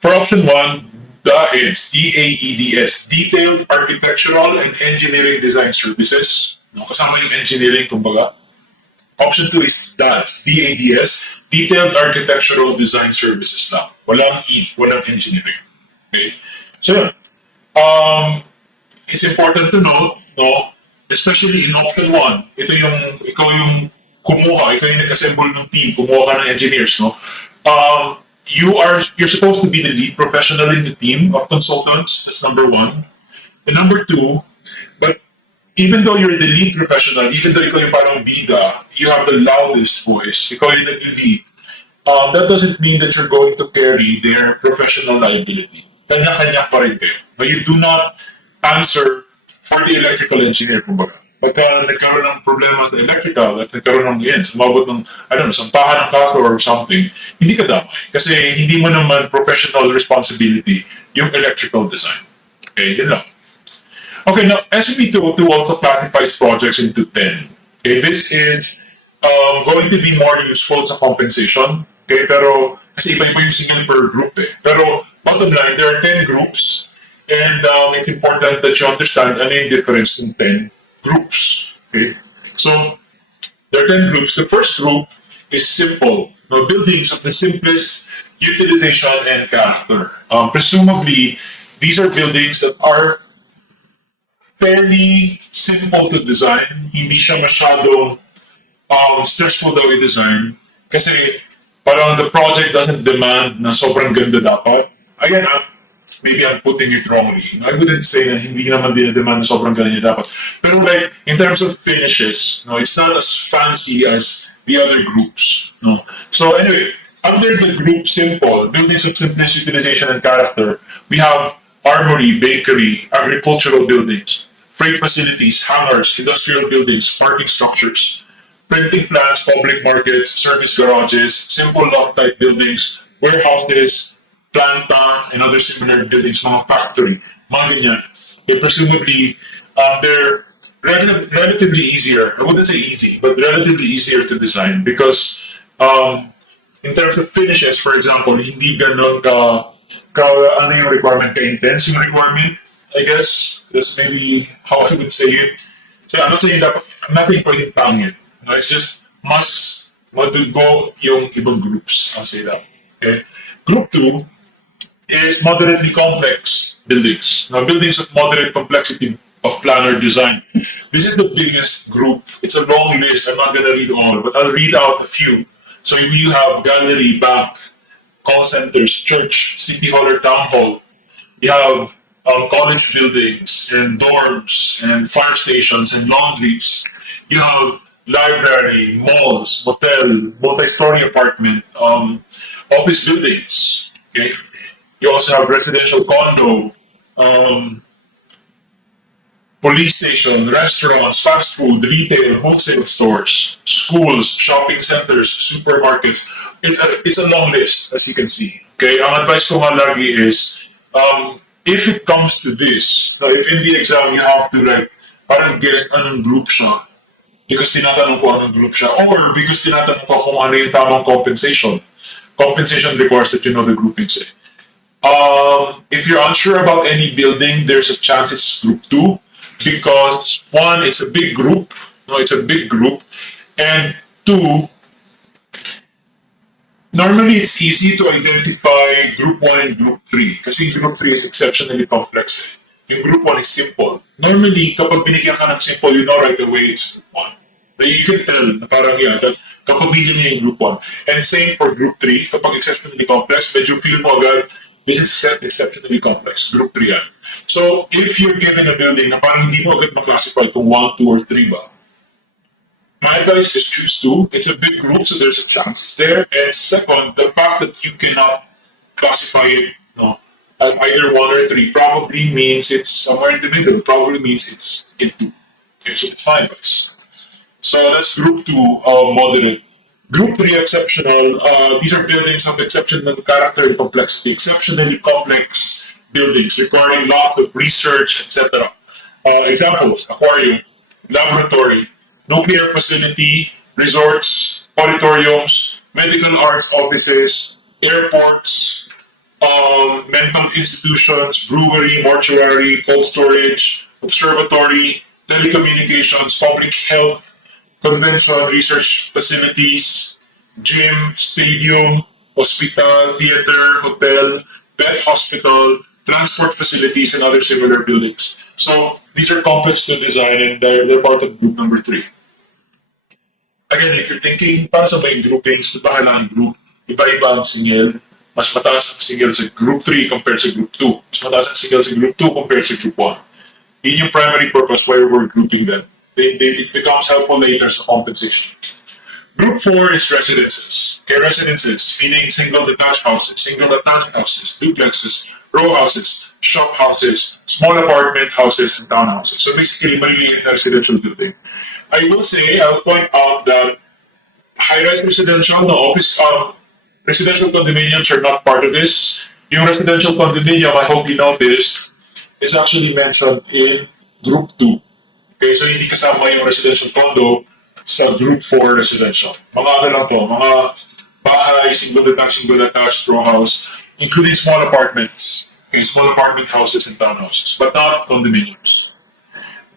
For option 1, DAEDS, D-A-E-D-S, Detailed Architectural and Engineering Design Services. No, kasama yung engineering, kumbaga. Option 2 is DADS, D-A-D-S, Detailed Architectural Design Services lang. Walang E, walang engineering. Okay? So, it's important to note, no, especially in option 1, ikaw yung kumuha, ikaw yung nag-assemble ng team, kumuha ka ng engineers, no? You're supposed to be the lead professional in the team of consultants. That's number 1. And number 2, but even though you're the lead professional, even though ikaw yung parang bida, you have the loudest voice, ikaw yung nag-lead, that doesn't mean that you're going to carry their professional liability. Kanya-kanya pa rin kayo. But you do not answer for the electrical engineer, kumbaga. Pagka nagkaroon ng problema sa electrical at nagkaroon ng sumabot ng, sampahan ng kaso or something, hindi ka damay. Kasi hindi mo naman professional responsibility yung electrical design. Okay, yun lang. Okay, now SPP 202 also classifies projects into 10. Okay, this is going to be more useful sa compensation. Okay, pero kasi iba-iba yung signal per group eh. Pero bottom line, there are 10 groups and it's important that you understand ano yung difference in 10 groups. Okay, so there are 10 groups. The first group is simple, buildings of the simplest utilization and character. Presumably, these are buildings that are fairly simple to design. Hindi siya masyadong stressful daw i-design. Kasi parang the project doesn't demand na sobrang ganda dapat. Again, maybe I'm putting it wrongly. I wouldn't say na hindi naman dinademand na sobrang ganda niya dapat. Pero like, in terms of finishes, it's not as fancy as the other groups. No? So anyway, under the group simple, buildings of simplicity, utilization, and character, we have armory, bakery, agricultural buildings, freight facilities, hangars, industrial buildings, parking structures, printing plants, public markets, service garages, simple loft-type buildings, warehouses, planta, and other similar buildings, mga factory, mga ganyan. They presumably, they're relatively easier. I wouldn't say easy, but relatively easier to design because in terms of finishes, for example, hindi ganun ano yung requirement, ka-intense yung requirement, I guess. That's maybe how I would say it. So I'm not saying pwedeng pangit. It's just mas go yung ibang groups. I'll say that. Okay. Group 2 is moderately complex buildings. Now, buildings of moderate complexity of plan or design. This is the biggest group. It's a long list. I'm not going to read all, but I'll read out a few. So you have gallery, bank, call centers, church, city hall or town hall. You have college buildings and dorms and fire stations and laundries. You have library, malls, hotel, multi-story apartment, office buildings. Okay, you also have residential condo, um, police station, restaurants, fast food, retail, wholesale stores, schools, shopping centers, supermarkets. It's a long list, as you can see. Okay, ang advice ko nga lagi is, if it comes to this, so if in the exam you have to like, parang guess anong group siya, because tinatanong ko anong group siya, or because tinatanong ko kung ano yung tamang compensation. Compensation requires that you know the groupings eh. If you're unsure about any building, there's a chance it's group two because one, it's a big group. No, it's a big group, and two, normally it's easy to identify group one and group three kasi group three is exceptionally complex. Yung group one is simple. Normally, kapag binigyan ka ng simple, you know right away it's group one. But you can tell na parang yeah, that kapamilya niya yung group one. And same for group three, kapag exceptionally complex, medyo feel mo agad, this is exceptionally complex. Group 3 yan. So, if you're given a building na parang hindi mo agad maklasify kung 1, 2, or 3 ba, my advice is choose 2. It's a big group, so there's a chance it's there. And second, the fact that you cannot classify it no, as either 1 or 3 probably means it's somewhere in the middle. Probably means it's in 2. Okay, so it's my advice. So that's group 2, moderate. Group 3 exceptional, these are buildings of exceptional character and complexity, exceptionally complex buildings requiring lots of research, etc. Examples, aquarium, laboratory, nuclear facility, resorts, auditoriums, medical arts offices, airports, mental institutions, brewery, mortuary, cold storage, observatory, telecommunications, public health, convention, research facilities, gym, stadium, hospital, theater, hotel, pet hospital, transport facilities, and other similar buildings. So these are complex to design and they're part of group number 3. Again, if you're thinking, para sa ba yung groupings, iba kailangan group, iba-iba ang singil, mas mataas ang singil sa group 3 compared sa group 2. Mas mataas ang singil sa group 2 compared sa group 1. Yun yung primary purpose why we're grouping them. It becomes helpful later as a compensation. Group 4 is residences. Okay, residences, meaning single detached houses, single attached houses, duplexes, row houses, shop houses, small apartment houses, and townhouses. So basically, maliliit na residential building. I will say, I'll point out that high-rise residential, the office, residential condominiums are not part of this. Yung residential condominium, I hope you noticed, is actually mentioned in Group 2. Okay, so hindi kasama yung residential condo sa Group 4 residential. Mga ano lang to, mga bahay, single detached, row house, including small apartments. Okay, small apartment houses and townhouses, but not condominiums.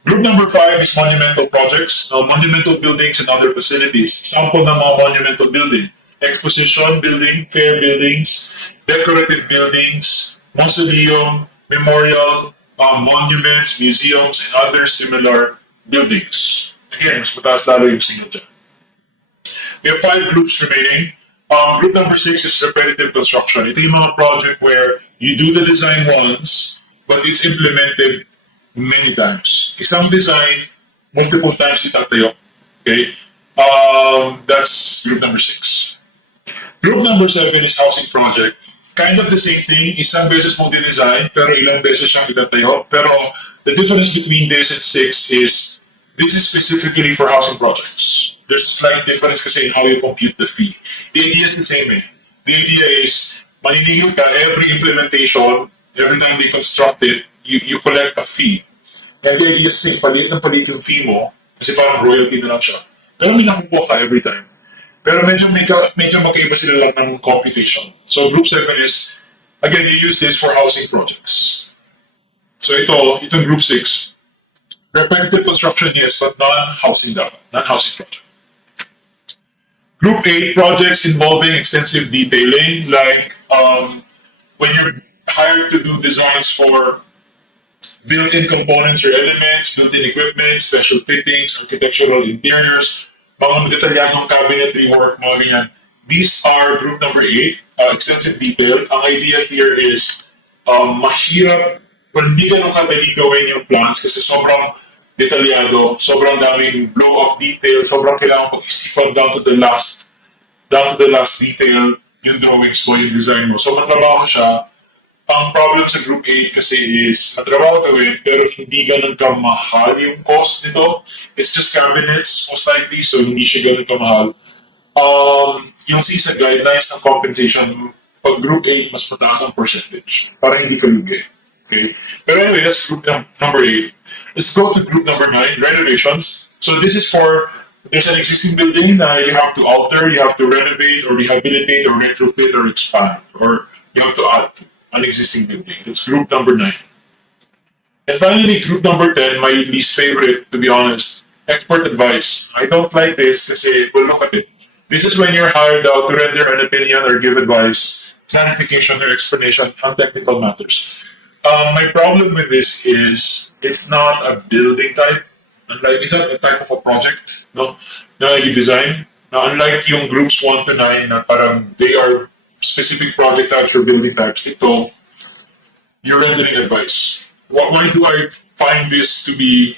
Group number 5 is monumental projects. Now, monumental buildings and other facilities. Sample ng mga monumental building. Exposition building, fair buildings, decorative buildings, mausoleum, memorial, monuments, museums, and other similar buildings. Again, mas mataas lalo yung single dyan. We have 5 groups remaining. Group number 6 is repetitive construction. Ito yung mga project where you do the design once, but it's implemented many times. Isang design, multiple times itatayo. Okay? That's group number 6. Group number 7 is housing project. Kind of the same thing, isang beses mo din-design, pero ilang beses siyang itatayo. Pero the difference between this and 6 is, this is specifically for housing projects. There's a slight difference kasi in how you compute the fee. The idea is the same eh. The idea is, maniningil ka every implementation, every time they construct it, you collect a fee. And the idea is same, palit ng palit yung fee mo, kasi parang royalty na lang siya. Pero may nakukuha ka every time. Pero medyo magkaiba sila lang ng computation. So group 7 is, again, you use this for housing projects. So itong group 6, repetitive construction, yes, but non-housing data, non-housing project. Group 8, projects involving extensive detailing, like when you're hired to do designs for built-in components or elements, built-in equipment, special fittings, architectural interiors, mga detalyadong cabinetry work, mga ganyan. These are group number 8, extensive detail. Ang idea here is mahirap Well, hindi ganun kadali gawin yung plans kasi sobrang detalyado, sobrang daming blow-up detail, sobrang kailangan pag-isipan down to the last detail yung drawings mo, yung design mo. So, matrabaho siya. Ang problem sa Group 8 kasi is matrabaho gawin pero hindi ganun kamahal yung cost nito. It's just cabinets most likely so hindi siya ganun kamahal. Yung see sa guidelines ng compensation, pag Group 8 mas mataas ang percentage para hindi ka lugi. Okay? Pero anyway, that's Group number 8. Let's go to Group number 9, renovations. So this is for there's an existing building that you have to alter, you have to renovate or rehabilitate or retrofit or expand, or you have to add to an existing building. It's group number 9. And finally, group number 10, my least favorite, to be honest, expert advice. I don't like this kasi, well, look at it. This is when you're hired out to render an opinion or give advice, clarification or explanation on technical matters. My problem with this is it's not a building type. Unlike, it's not a type of a project, no? Na you design. Now, unlike yung groups 1 to 9 na parang they are specific project types or building types, ito, you're rendering advice. Why do I find this to be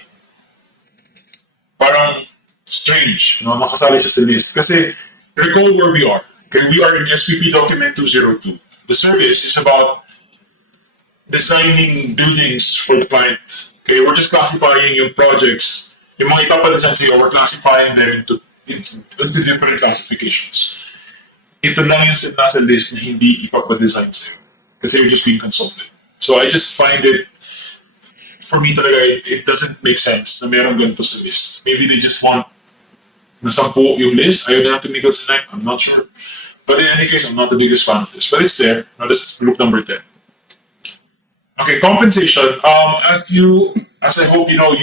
parang strange, no? Nakasali siya sa list. Kasi, recall where we are. Okay, we are in SPP document 202. The service is about designing buildings for the client. Okay, we're just classifying yung projects. Yung mga ipapadesign sa'yo, we're classifying them into different classifications. Ito lang yung nasa list na hindi ipapadesign sa'yo. Kasi you're just being consulted. So I just find it, for me talaga, it doesn't make sense na meron ganito sa list. Maybe they just want na 10 yung list, ayaw na natin Miguel Sinay, I'm not sure. But in any case, I'm not the biggest fan of this. But it's there. Now, this is group number 10. Okay, compensation. As I hope you know,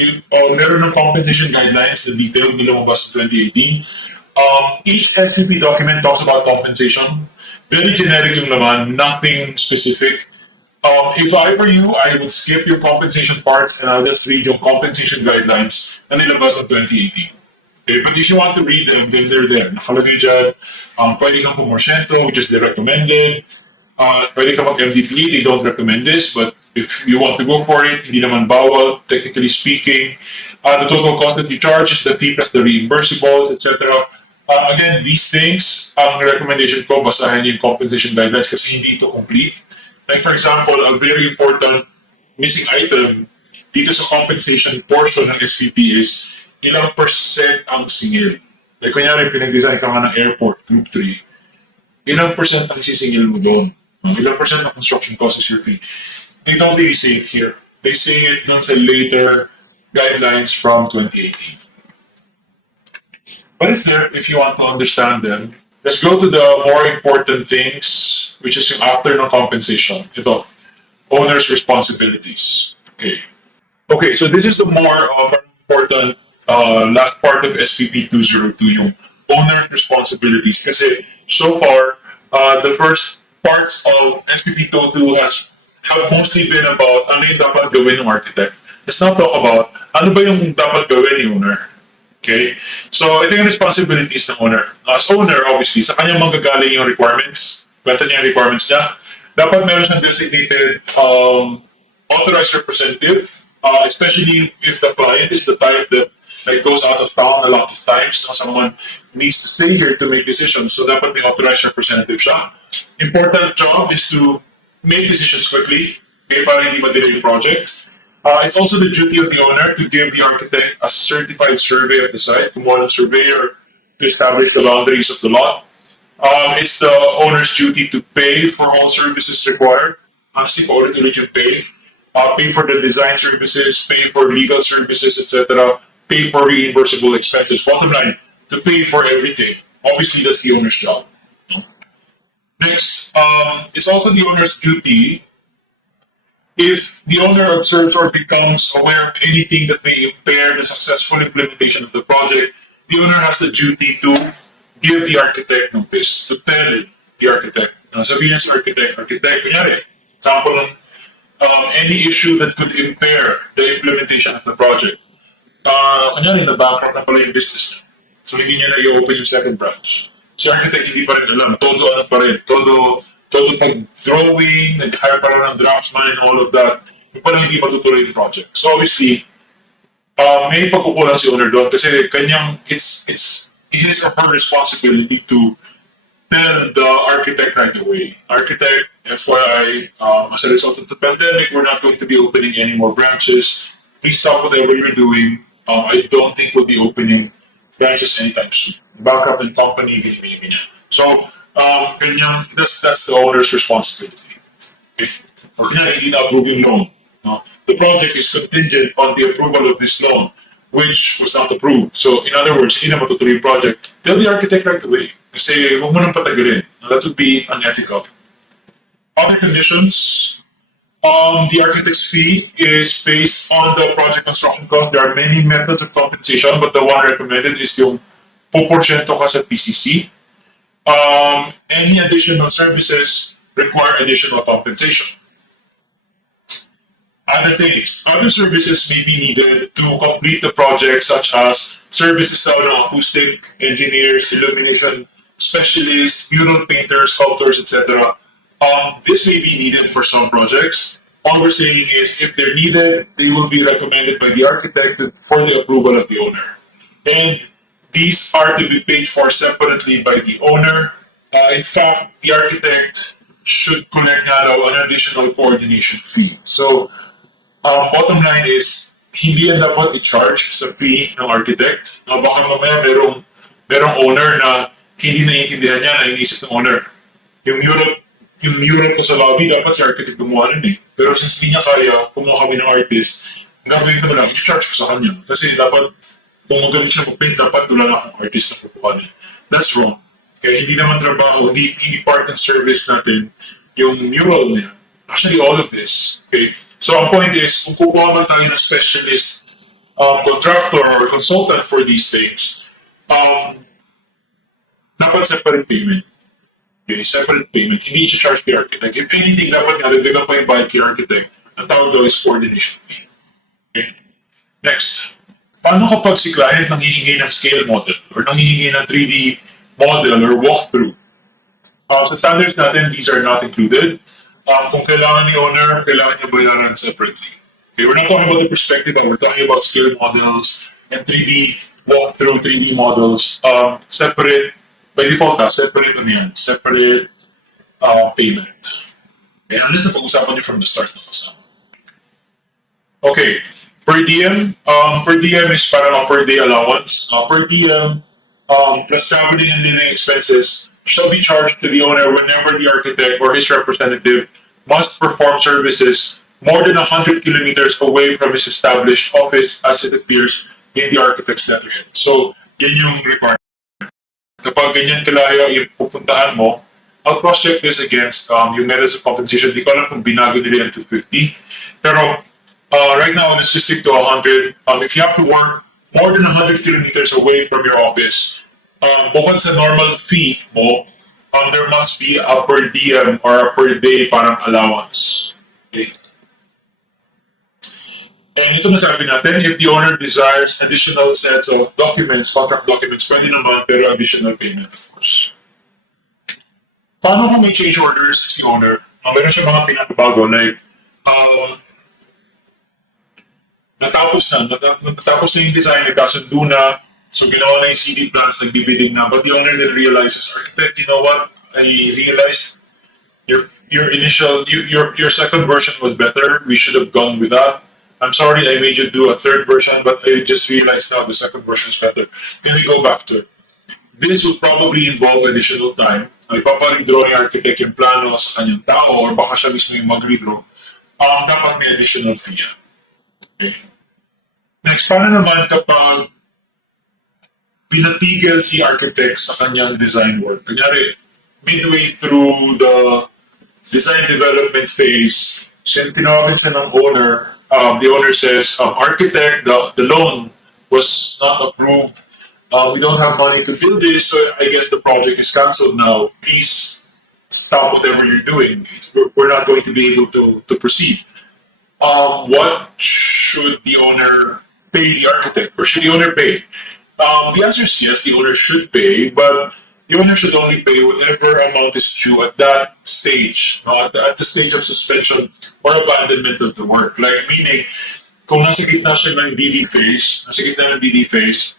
meron ng compensation guidelines, the detail lumabas in 2018. Each SPP document talks about compensation. Very generic yung naman, nothing specific. If I were you, I would skip your compensation parts and I'll just read your compensation guidelines na nilabas in 2018. Okay, but if you want to read them, then they're there. Nakalagay dyan, pwede kang pumorsento, which is the recommended. Pwede ka mag-MDP, they don't recommend this, but if you want to go for it, hindi naman bawal, technically speaking. The total cost that you charge is the fee plus the reimbursables, etc. Again, these things, ang recommendation ko, basahin yung compensation guidelines kasi hindi ito complete. Like for example, a very important missing item dito sa compensation portion ng SPP is ilang percent ang singil. Like kunyari, pinag-design ka nga ng airport, group 3. Ilang percent ang sisingil mo doon? Ilang percent ng construction cost is your fee? They don't really say it here. They say it dun sa later guidelines from 2018. But it's there if you want to understand them. Let's go to the more important things, which is yung after ng compensation. Ito, owner's responsibilities. Okay. Okay, so this is the more important last part of SPP 202, yung owner's responsibilities. Kasi so far, the first parts of SPP 202 have mostly been about ano yung dapat gawin ng architect. Let's not talk about ano ba yung dapat gawin ng owner. Okay? So, ito yung responsibilities ng owner. As owner, obviously, sa kanya manggagaling yung requirements. Kwento niya yung requirements niya. Dapat meron siyang designated authorized representative, especially if the client is the type that like goes out of town a lot of times. So someone needs to stay here to make decisions. So dapat may authorized representative siya. Important job is to make decisions quickly, okay, para hindi ma-delay yung project. It's also the duty of the owner to give the architect a certified survey of the site, kumuha ng surveyor to establish the boundaries of the lot. It's the owner's duty to pay for all services required. Honestly, paulit-ulit yung pay. Pay for the design services, pay for legal services, etc. Pay for reimbursable expenses. Bottom line, to pay for everything. Obviously, that's the owner's job. Next, it's also the owner's duty if the owner observes or becomes aware of anything that may impair the successful implementation of the project, the owner has the duty to give the architect notice, to tell the architect. Sabihin sa architect, kunyari, example ng any issue that could impair the implementation of the project. Kunyari, na-bankrupt na pala yung business niya. So, hindi niya na i-open yung second branch. Si architect hindi pa rin alam, todo pag-drawing, nag-hire pa rin ng draftsman and all of that. yung parang hindi matutuloy yung project. So obviously, may pagkukulang si owner doon kasi it's his or her responsibility to tell the architect right away. Architect, FYI, as a result of the pandemic, we're not going to be opening any more branches. Please stop whatever you're doing. I don't think we'll be opening branches anytime soon. Bankrupt and company, ganyan. So, that's the owner's responsibility. Okay? Or kaya hindi na-approve yung loan. No? The project is contingent on the approval of this loan, which was not approved. So, in other words, hindi na matutuloy yung project. Tell the architect right away. Kasi huwag mo nang patagalin. That would be unethical. Other conditions, the architect's fee is based on the project construction cost. There are many methods of compensation, but the one recommended is yung poporsyento ka sa PCC. Any additional services require additional compensation. Other things, other services may be needed to complete the project, such as services to acoustic engineers, illumination specialists, mural painters, sculptors, etc. This may be needed for some projects. All we're saying is, if they're needed, they will be recommended by the architect for the approval of the owner. And these are to be paid for separately by the owner. In fact, the architect should collect an additional coordination fee. So, bottom line is, hindi yan dapat i-charge sa fee ng architect. Baka mamaya merong owner na hindi naiintindihan niya, na inisip ng owner. Yung mural ko sa lobby, dapat si architect gumawa nun eh. Pero since hindi niya kaya, kumuha kami ng artist, gagawin ko na lang, i-charge ko sa kanya. Kasi dapat, kung magaling siya mag-paint, dapat wala na akong artist na pupukanin. That's wrong. Kaya hindi naman trabaho, hindi part ng service natin yung mural niya. Actually, all of this. Okay? So, ang point is, kung kukuha man tayo ng specialist contractor or consultant for these things, dapat separate payment. Okay, separate payment. Hindi i-charge kay architect. If anything, dapat nga, dagdagan pa yung bayad kay architect. Ang tawag daw is coordination fee. Okay. Next. Paano kapag si client nanghihingi ng scale model or nanghihingi ng 3D model or walkthrough? Sa standards natin, these are not included. Kung kailangan ni owner, kailangan niya bayaran separately. Okay, we're not talking about the perspective, but we're talking about scale models and 3D walkthrough, 3D models. Separate, by default separate separate payment. Okay, unless na pag-usapan niyo from the start na kasama. Okay, per diem. Per diem is parang per day allowance. Per diem plus traveling and living expenses shall be charged to the owner whenever the architect or his representative must perform services more than 100 kilometers away from his established office as it appears in the architect's letterhead. So, yan yung requirement. Kapag ganyan kalayo yung pupuntahan mo, I'll cross-check this against yung methods of compensation. Di ko alam kung binago nila yung 250. Pero, right now, let's just stick to 100. If you have to work more than 100 kilometers away from your office, bukod sa normal fee mo, there must be a per diem or a per day parang allowance. Okay? And ito na sabi natin, if the owner desires additional sets of documents, contract documents, pwede naman, pero additional payment, of course. Paano kung may change orders si owner? Meron siya mga pinagbago, like, natapos na yung design, nagkasundo na, so ginawa na yung CD plans, nagbibidding na, but the owner then realizes, architect, you know what? I realized your second version was better. We should have gone with that. I'm sorry I made you do a third version, but I just realized now the second version is better. Can we go back to it? This will probably involve additional time. Ipaparedraw yung architect yung plano sa kanyang tao or baka siya mismo yung mag-redraw. Dapat may additional fee. Okay. Next, paano naman kapag pinatigil si architect sa kanyang design work? Kunyari, midway through the design development phase, since tinawagan siya ng owner, the owner says, architect, the loan was not approved. We don't have money to build this, so I guess the project is cancelled now. Please stop whatever you're doing. We're not going to be able to proceed. What should the owner pay the architect? Or should the owner pay? The answer is yes, the owner should pay, but the owner should only pay whatever amount is due at that stage, no, at the stage of suspension or abandonment of the work. Like meaning, kung nasa gitna siya ng DD phase,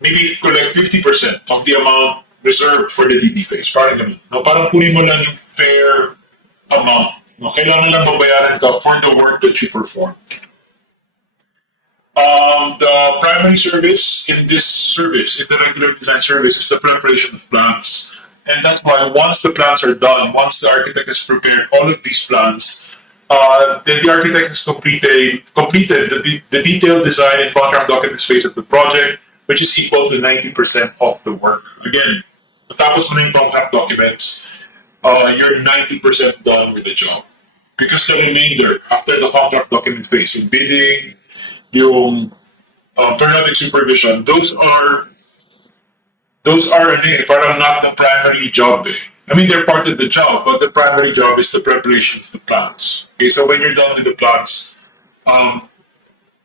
maybe collect 50% of the amount reserved for the DD phase. Parang ganun. No, parang kunin mo lang yung fair amount. No, kailangan lang babayaran ka for the work that you perform. The primary service in this service, in the regular design service, is the preparation of plans. And that's why once the plans are done, once the architect has prepared all of these plans, then the architect has completed the detailed design and contract documents phase of the project, which is equal to 90% of the work. Again, tapos mo na yung contract documents, you're 90% done with the job. Because the remainder, after the contract document phase, yung bidding, yung periodic supervision, those are parang not the primary job eh. I mean, they're part of the job, but the primary job is the preparation of the plans. Okay, so when you're done with the plans,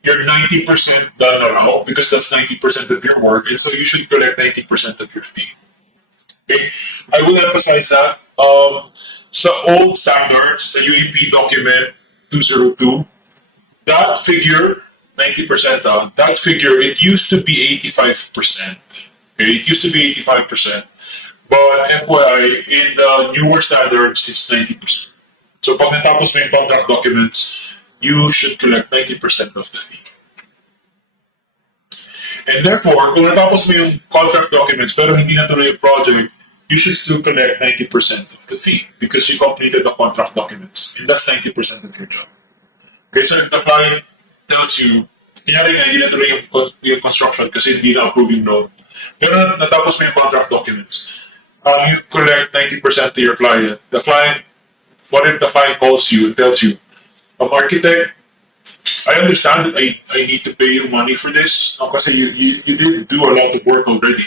you're 90% done now because that's 90% of your work, and so you should collect 90% of your fee. Okay, I will emphasize that. So old standards, the UAP document 202, that figure, 90% down, that figure, it used to be 85%. Okay, it used to be 85%. But FYI, in the newer standards, it's 90%. So pag natapos mo yung contract documents, you should collect 90% of the fee. And therefore, kung natapos mo yung contract documents pero hindi natuloy yung project, you should still collect 90% of the fee because you completed the contract documents. And that's 90% of your job. Okay, so if the client tells you, kunyari nga, hindi natuloy yung construction kasi hindi na approving loan, pero natapos mo yung contract documents, you collect 90% to your client. The client, what if the client calls you and tells you, architect, I understand that I need to pay you money for this kasi you did do a lot of work already.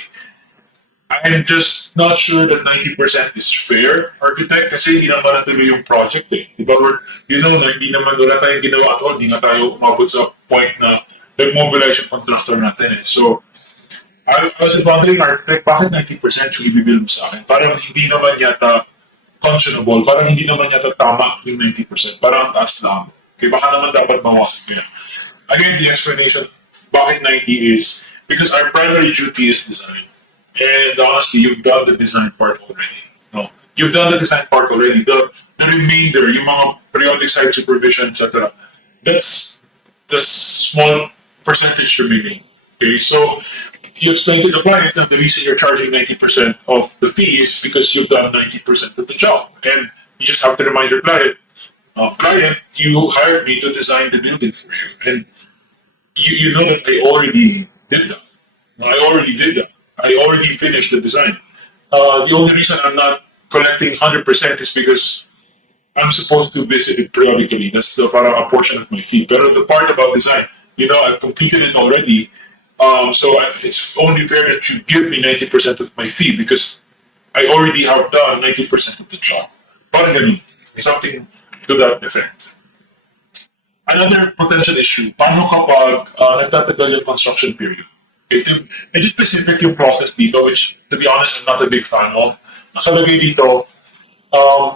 I'm just not sure that 90% is fair, architect, kasi hindi naman natuloy yung project eh. Diba? Na hindi naman wala tayong ginawa at all, hindi nga tayo umabot sa point na nag-mobilize yung contractor natin eh. So, I was just wondering, architect, bakit 90% yung ibibil mo sa akin? Parang hindi naman yata conscionable, parang hindi naman yata tama yung 90%. Parang ang taas lang. Okay, baka naman dapat mawasan kaya. Again, the explanation, bakit 90 is, because our primary duty is design. And honestly, you've done the design part already. No, you've done the design part already. The remainder, yung mga periodic site supervision, etc. That's the small percentage remaining. Okay, so you explain to the client that the reason you're charging 90% of the fee is because you've done 90% of the job, and you just have to remind your client, client, you hired me to design the building for you, and you know that I already did that. I already finished the design. The only reason I'm not collecting 100% is because I'm supposed to visit it periodically. That's para a portion of my fee. But the part about design, I've completed it already. So it's only fair that you give me 90% of my fee because I already have done 90% of the job. Parang ganun. Something to that effect. Another potential issue, paano kapag nagtatagal yung construction period? Medyo specific yung process dito, which, to be honest, I'm not a big fan of. Nakalagay dito,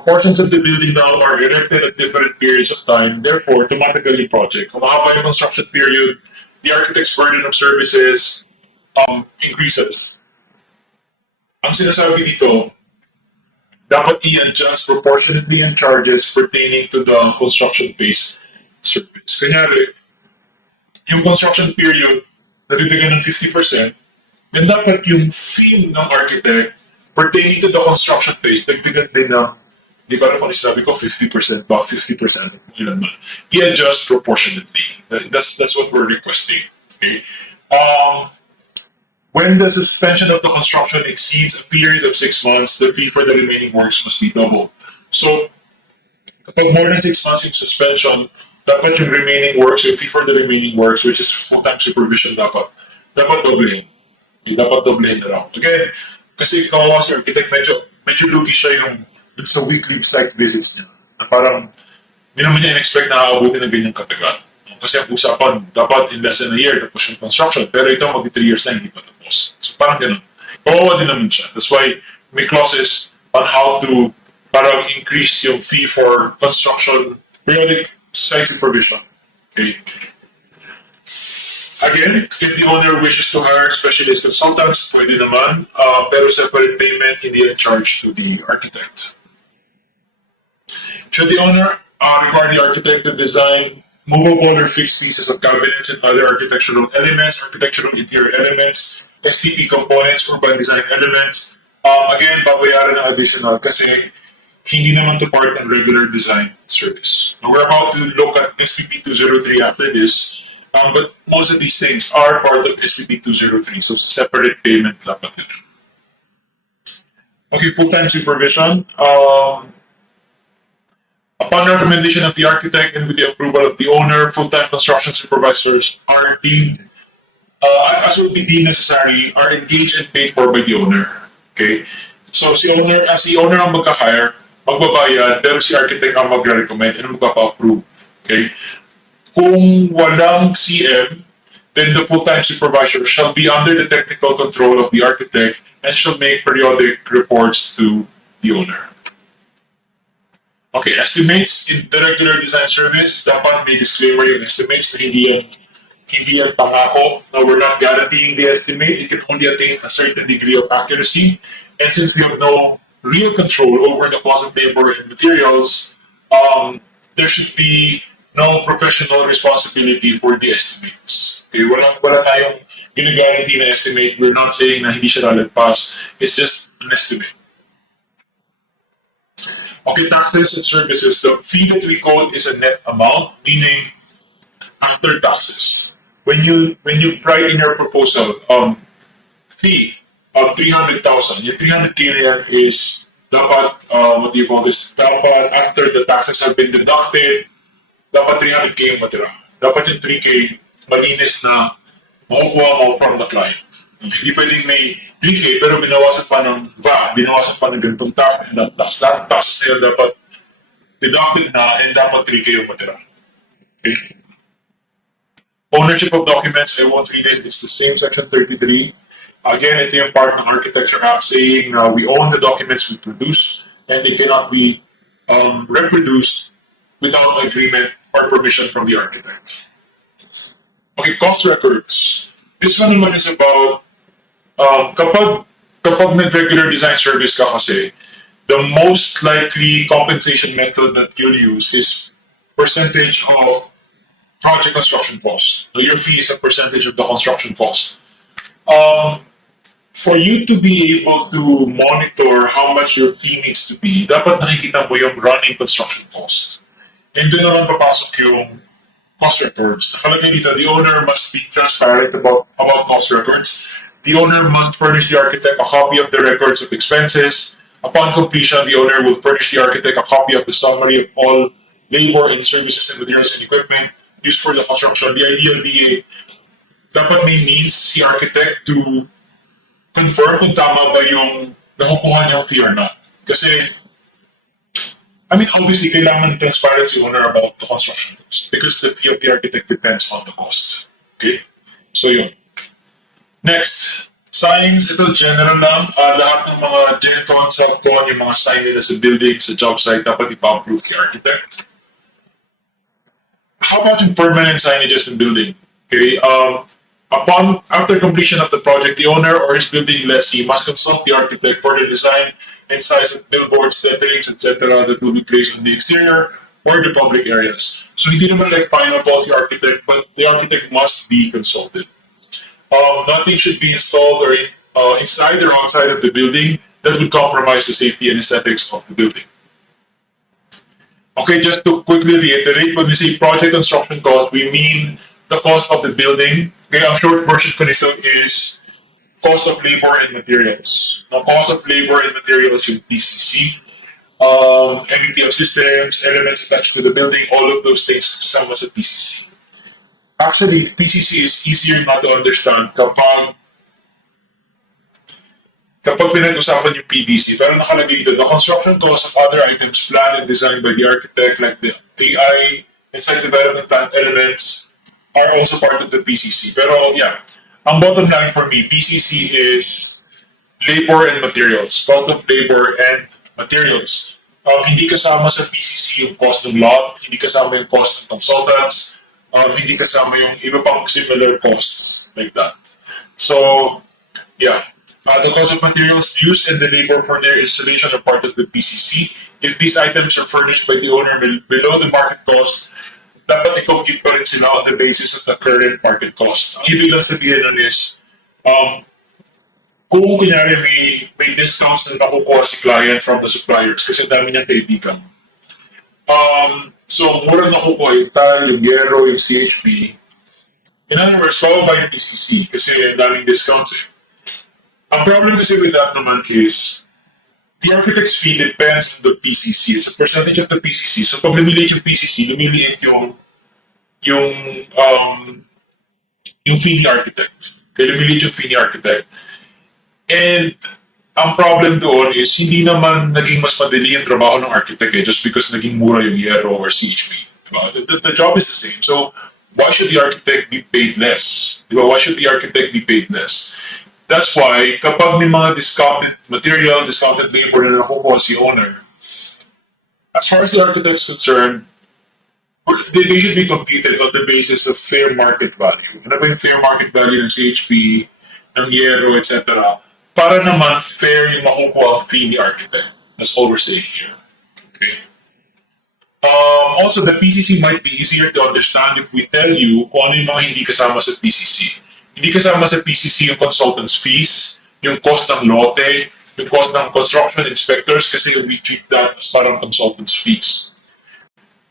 portions of the building now are erected at different periods of time. Therefore, tumatagal yung project. Kung mahaba yung construction period, the architect's burden of services increases. Ang sinasabi dito, dapat i-adjust proportionately in charges pertaining to the construction phase service. Kanyari, yung construction period, nabibigyan ng 50%, then dapat yung fee ng architect pertaining to the construction phase, nagbigan din ng, di ko alam kung sinabi ko, 50%, about 50%, ilan man. I-adjust proportionately. That's what we're requesting. Okay? When the suspension of the construction exceeds a period of 6 months, the fee for the remaining works must be doubled. So, kapag more than 6 months yung suspension, dapat yung remaining works, yung fee for the remaining works, which is full-time supervision dapat doblehin. Dapat doblehin na lang. Again, kasi kawawa si architect, medyo lugi siya yung sa weekly site visits niya. Na parang, hindi naman niya in-expect na aabutin ng ganyang katagal. Kasi ang usapan, dapat in less than a year tapos yung construction. Pero ito, mag 3 years na, hindi pa tapos. So parang ganun. Kawawa din naman siya. That's why may clauses on how to parang increase yung fee for construction, periodic site supervision. Okay. Again, if the owner wishes to hire specialist consultants, pwede naman, pero separate payment, hindi yan charge to the architect. Should the owner require the architect to design movable or fixed pieces of cabinets and other architectural elements, architectural interior elements, STP components, urban design elements, again, babayaran ng additional kasi hindi naman to part ng regular design service. Now, we're about to look at SPP 203 after this, but most of these things are part of SPP 203, so separate payment dapat yun. Okay, full-time supervision. Upon recommendation of the architect and with the approval of the owner, full-time construction supervisors are deemed, as would be deemed necessary, are engaged and paid for by the owner. Okay? So si owner ang magka-hire, magbabayad, pero si architect ang magre-recommend and magpapa-approve. Okay? Kung walang CM, then the full-time supervisor shall be under the technical control of the architect and shall make periodic reports to the owner. Okay, estimates in the regular design service, dapat may disclaimer yung estimates na hindi yan pangako. No, we're not guaranteeing the estimate. It can only attain a certain degree of accuracy. And since we have no real control over the cost of labor and materials, there should be no professional responsibility for the estimates. Okay, wala tayong gina-guarantee na estimate. We're not saying na hindi siya lalagpas. It's just an estimate. Okay, taxes and services. The fee that we quote is a net amount, meaning after taxes. When you write in your proposal, fee of 300,000, yung 300K na yan is dapat, what do you call this? Dapat after the taxes have been deducted, dapat 300K yung matira. Dapat yung 3K malinis na makukuha mo from the client. Hindi pwedeng may 3K pero binawasan pa ng VAT, binawasan pa ng ganitong tax and that tax. Lahat taxes na yun dapat deducted na and dapat 3K yung matira. Okay? Ownership of documents, I won't read it. It's the same section 33. Again, ito yung part ng Architecture Act saying we own the documents we produce and they cannot be reproduced without agreement or permission from the architect. Okay, cost records. This one naman is about kapag nag-regular design service ka kasi, the most likely compensation method that you'll use is percentage of project construction cost. So your fee is a percentage of the construction cost. For you to be able to monitor how much your fee needs to be, dapat nakikita mo yung running construction cost. And doon naman papasok yung cost records. Nakalagay dito, the owner must be transparent about cost records. The owner must furnish the architect a copy of the records of expenses. Upon completion, the owner will furnish the architect a copy of the summary of all labor and services and materials and equipment used for the construction. The ideal being, dapat may means si architect to confirm kung tama ba yung nakukuha niyang fee or not. Kasi obviously, kailangan transparency owner about the construction cost because the fee of the architect depends on the cost. Okay? So, yun. Next, signs. Ito, general lang. Lahat ng mga gen con, sub-con, yung mga sign nila sa building, sa job site, dapat ipa-approve the architect. How about yung permanent signages in building? Okay? After completion of the project, the owner or his building lessee must consult the architect for the design and size of billboards, letterings, etc. that will be placed on the exterior or the public areas. So hindi naman like final call the architect, but the architect must be consulted. Nothing should be installed or inside or outside of the building that would compromise the safety and aesthetics of the building. Okay, just to quickly reiterate, when we say project construction cost, we mean the cost of the building. Okay, ang short version ko nito is cost of labor and materials. Now, cost of labor and materials yung PCC, MEP of systems, elements attached to the building, all of those things kasama sa PCC. Actually, PCC is easier not to understand kapag pinag-usapan yung PBC. Pero nakalagay dito, the construction cost of other items planned and designed by the architect like the AI and site development plan elements are also part of the PCC. Pero yeah, ang bottom line for me, PCC is labor and materials, cost of labor and materials. Hindi kasama sa PCC yung cost ng lot, hindi kasama yung cost ng consultants, hindi kasama yung iba pang similar costs like that. So, yeah. The cost of materials used and the labor for their installation are part of the PCC. If these items are furnished by the owner below the market cost, dapat i-compute pa rin sila on the basis of the current market cost. Ang ibig lang sabihin nun is, um, kung kunyari may discounts na nakukuha si client from the suppliers kasi dami niyang kaibigan. So, mura nakukuha yung tile, yung gero, yung CHP. In other words, bababa yung PCC kasi daming discounts eh. Ang problem kasi with that naman is, the architect's fee depends on the PCC. It's a percentage of the PCC. So, pag lumiliit yung PCC, lumiliit yung, um, yung fee ni architect. Kaya lumiliit yung fee ni architect. And ang problem doon is hindi naman naging mas madali yung trabaho ng architect just because naging mura yung Yero or CHP. Diba? The job is the same. So, why should the architect be paid less? Diba? Why should the architect be paid less? That's why, kapag may mga discounted material, discounted labor na nakukuha si owner, as far as the architect is concerned, they should be computed on the basis of fair market value. Ano ba yung fair market value ng CHP, ng Yero, etc. Para naman fair yung makukuha ang fee ni architect. That's all we're saying here. Okay. Also, the PCC might be easier to understand if we tell you kung ano yung mga hindi kasama sa PCC. Hindi kasama sa PCC yung consultant's fees, yung cost ng lote, yung cost ng construction inspectors kasi we treat that as parang consultant's fees.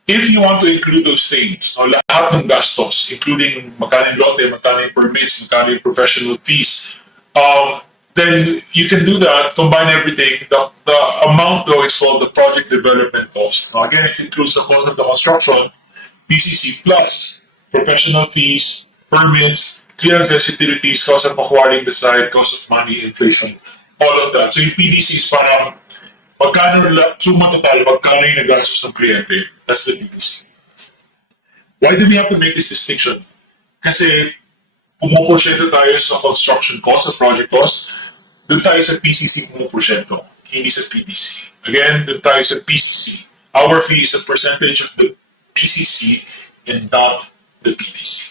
If you want to include those things, no, lahat ng gastos, including magkano yung lote, magkano yung permits, magkano yung professional fees, then you can do that, combine everything. The amount, though, is called the project development cost. Now, again, it includes the cost of the construction, PCC plus professional fees, permits, clearances, utilities, cost of acquiring the site, cost of money, inflation, all of that. So yung PDC is parang magkano suma total, magkano yung nagastos ng kliyente. That's the PDC. Why do we have to make this distinction? Kasi pumuporsyento tayo sa construction cost, sa project cost, doon tayo sa PCC pumuporsyento, hindi sa PDC. Again, doon tayo sa PCC. Our fee is a percentage of the PCC and not the PDC.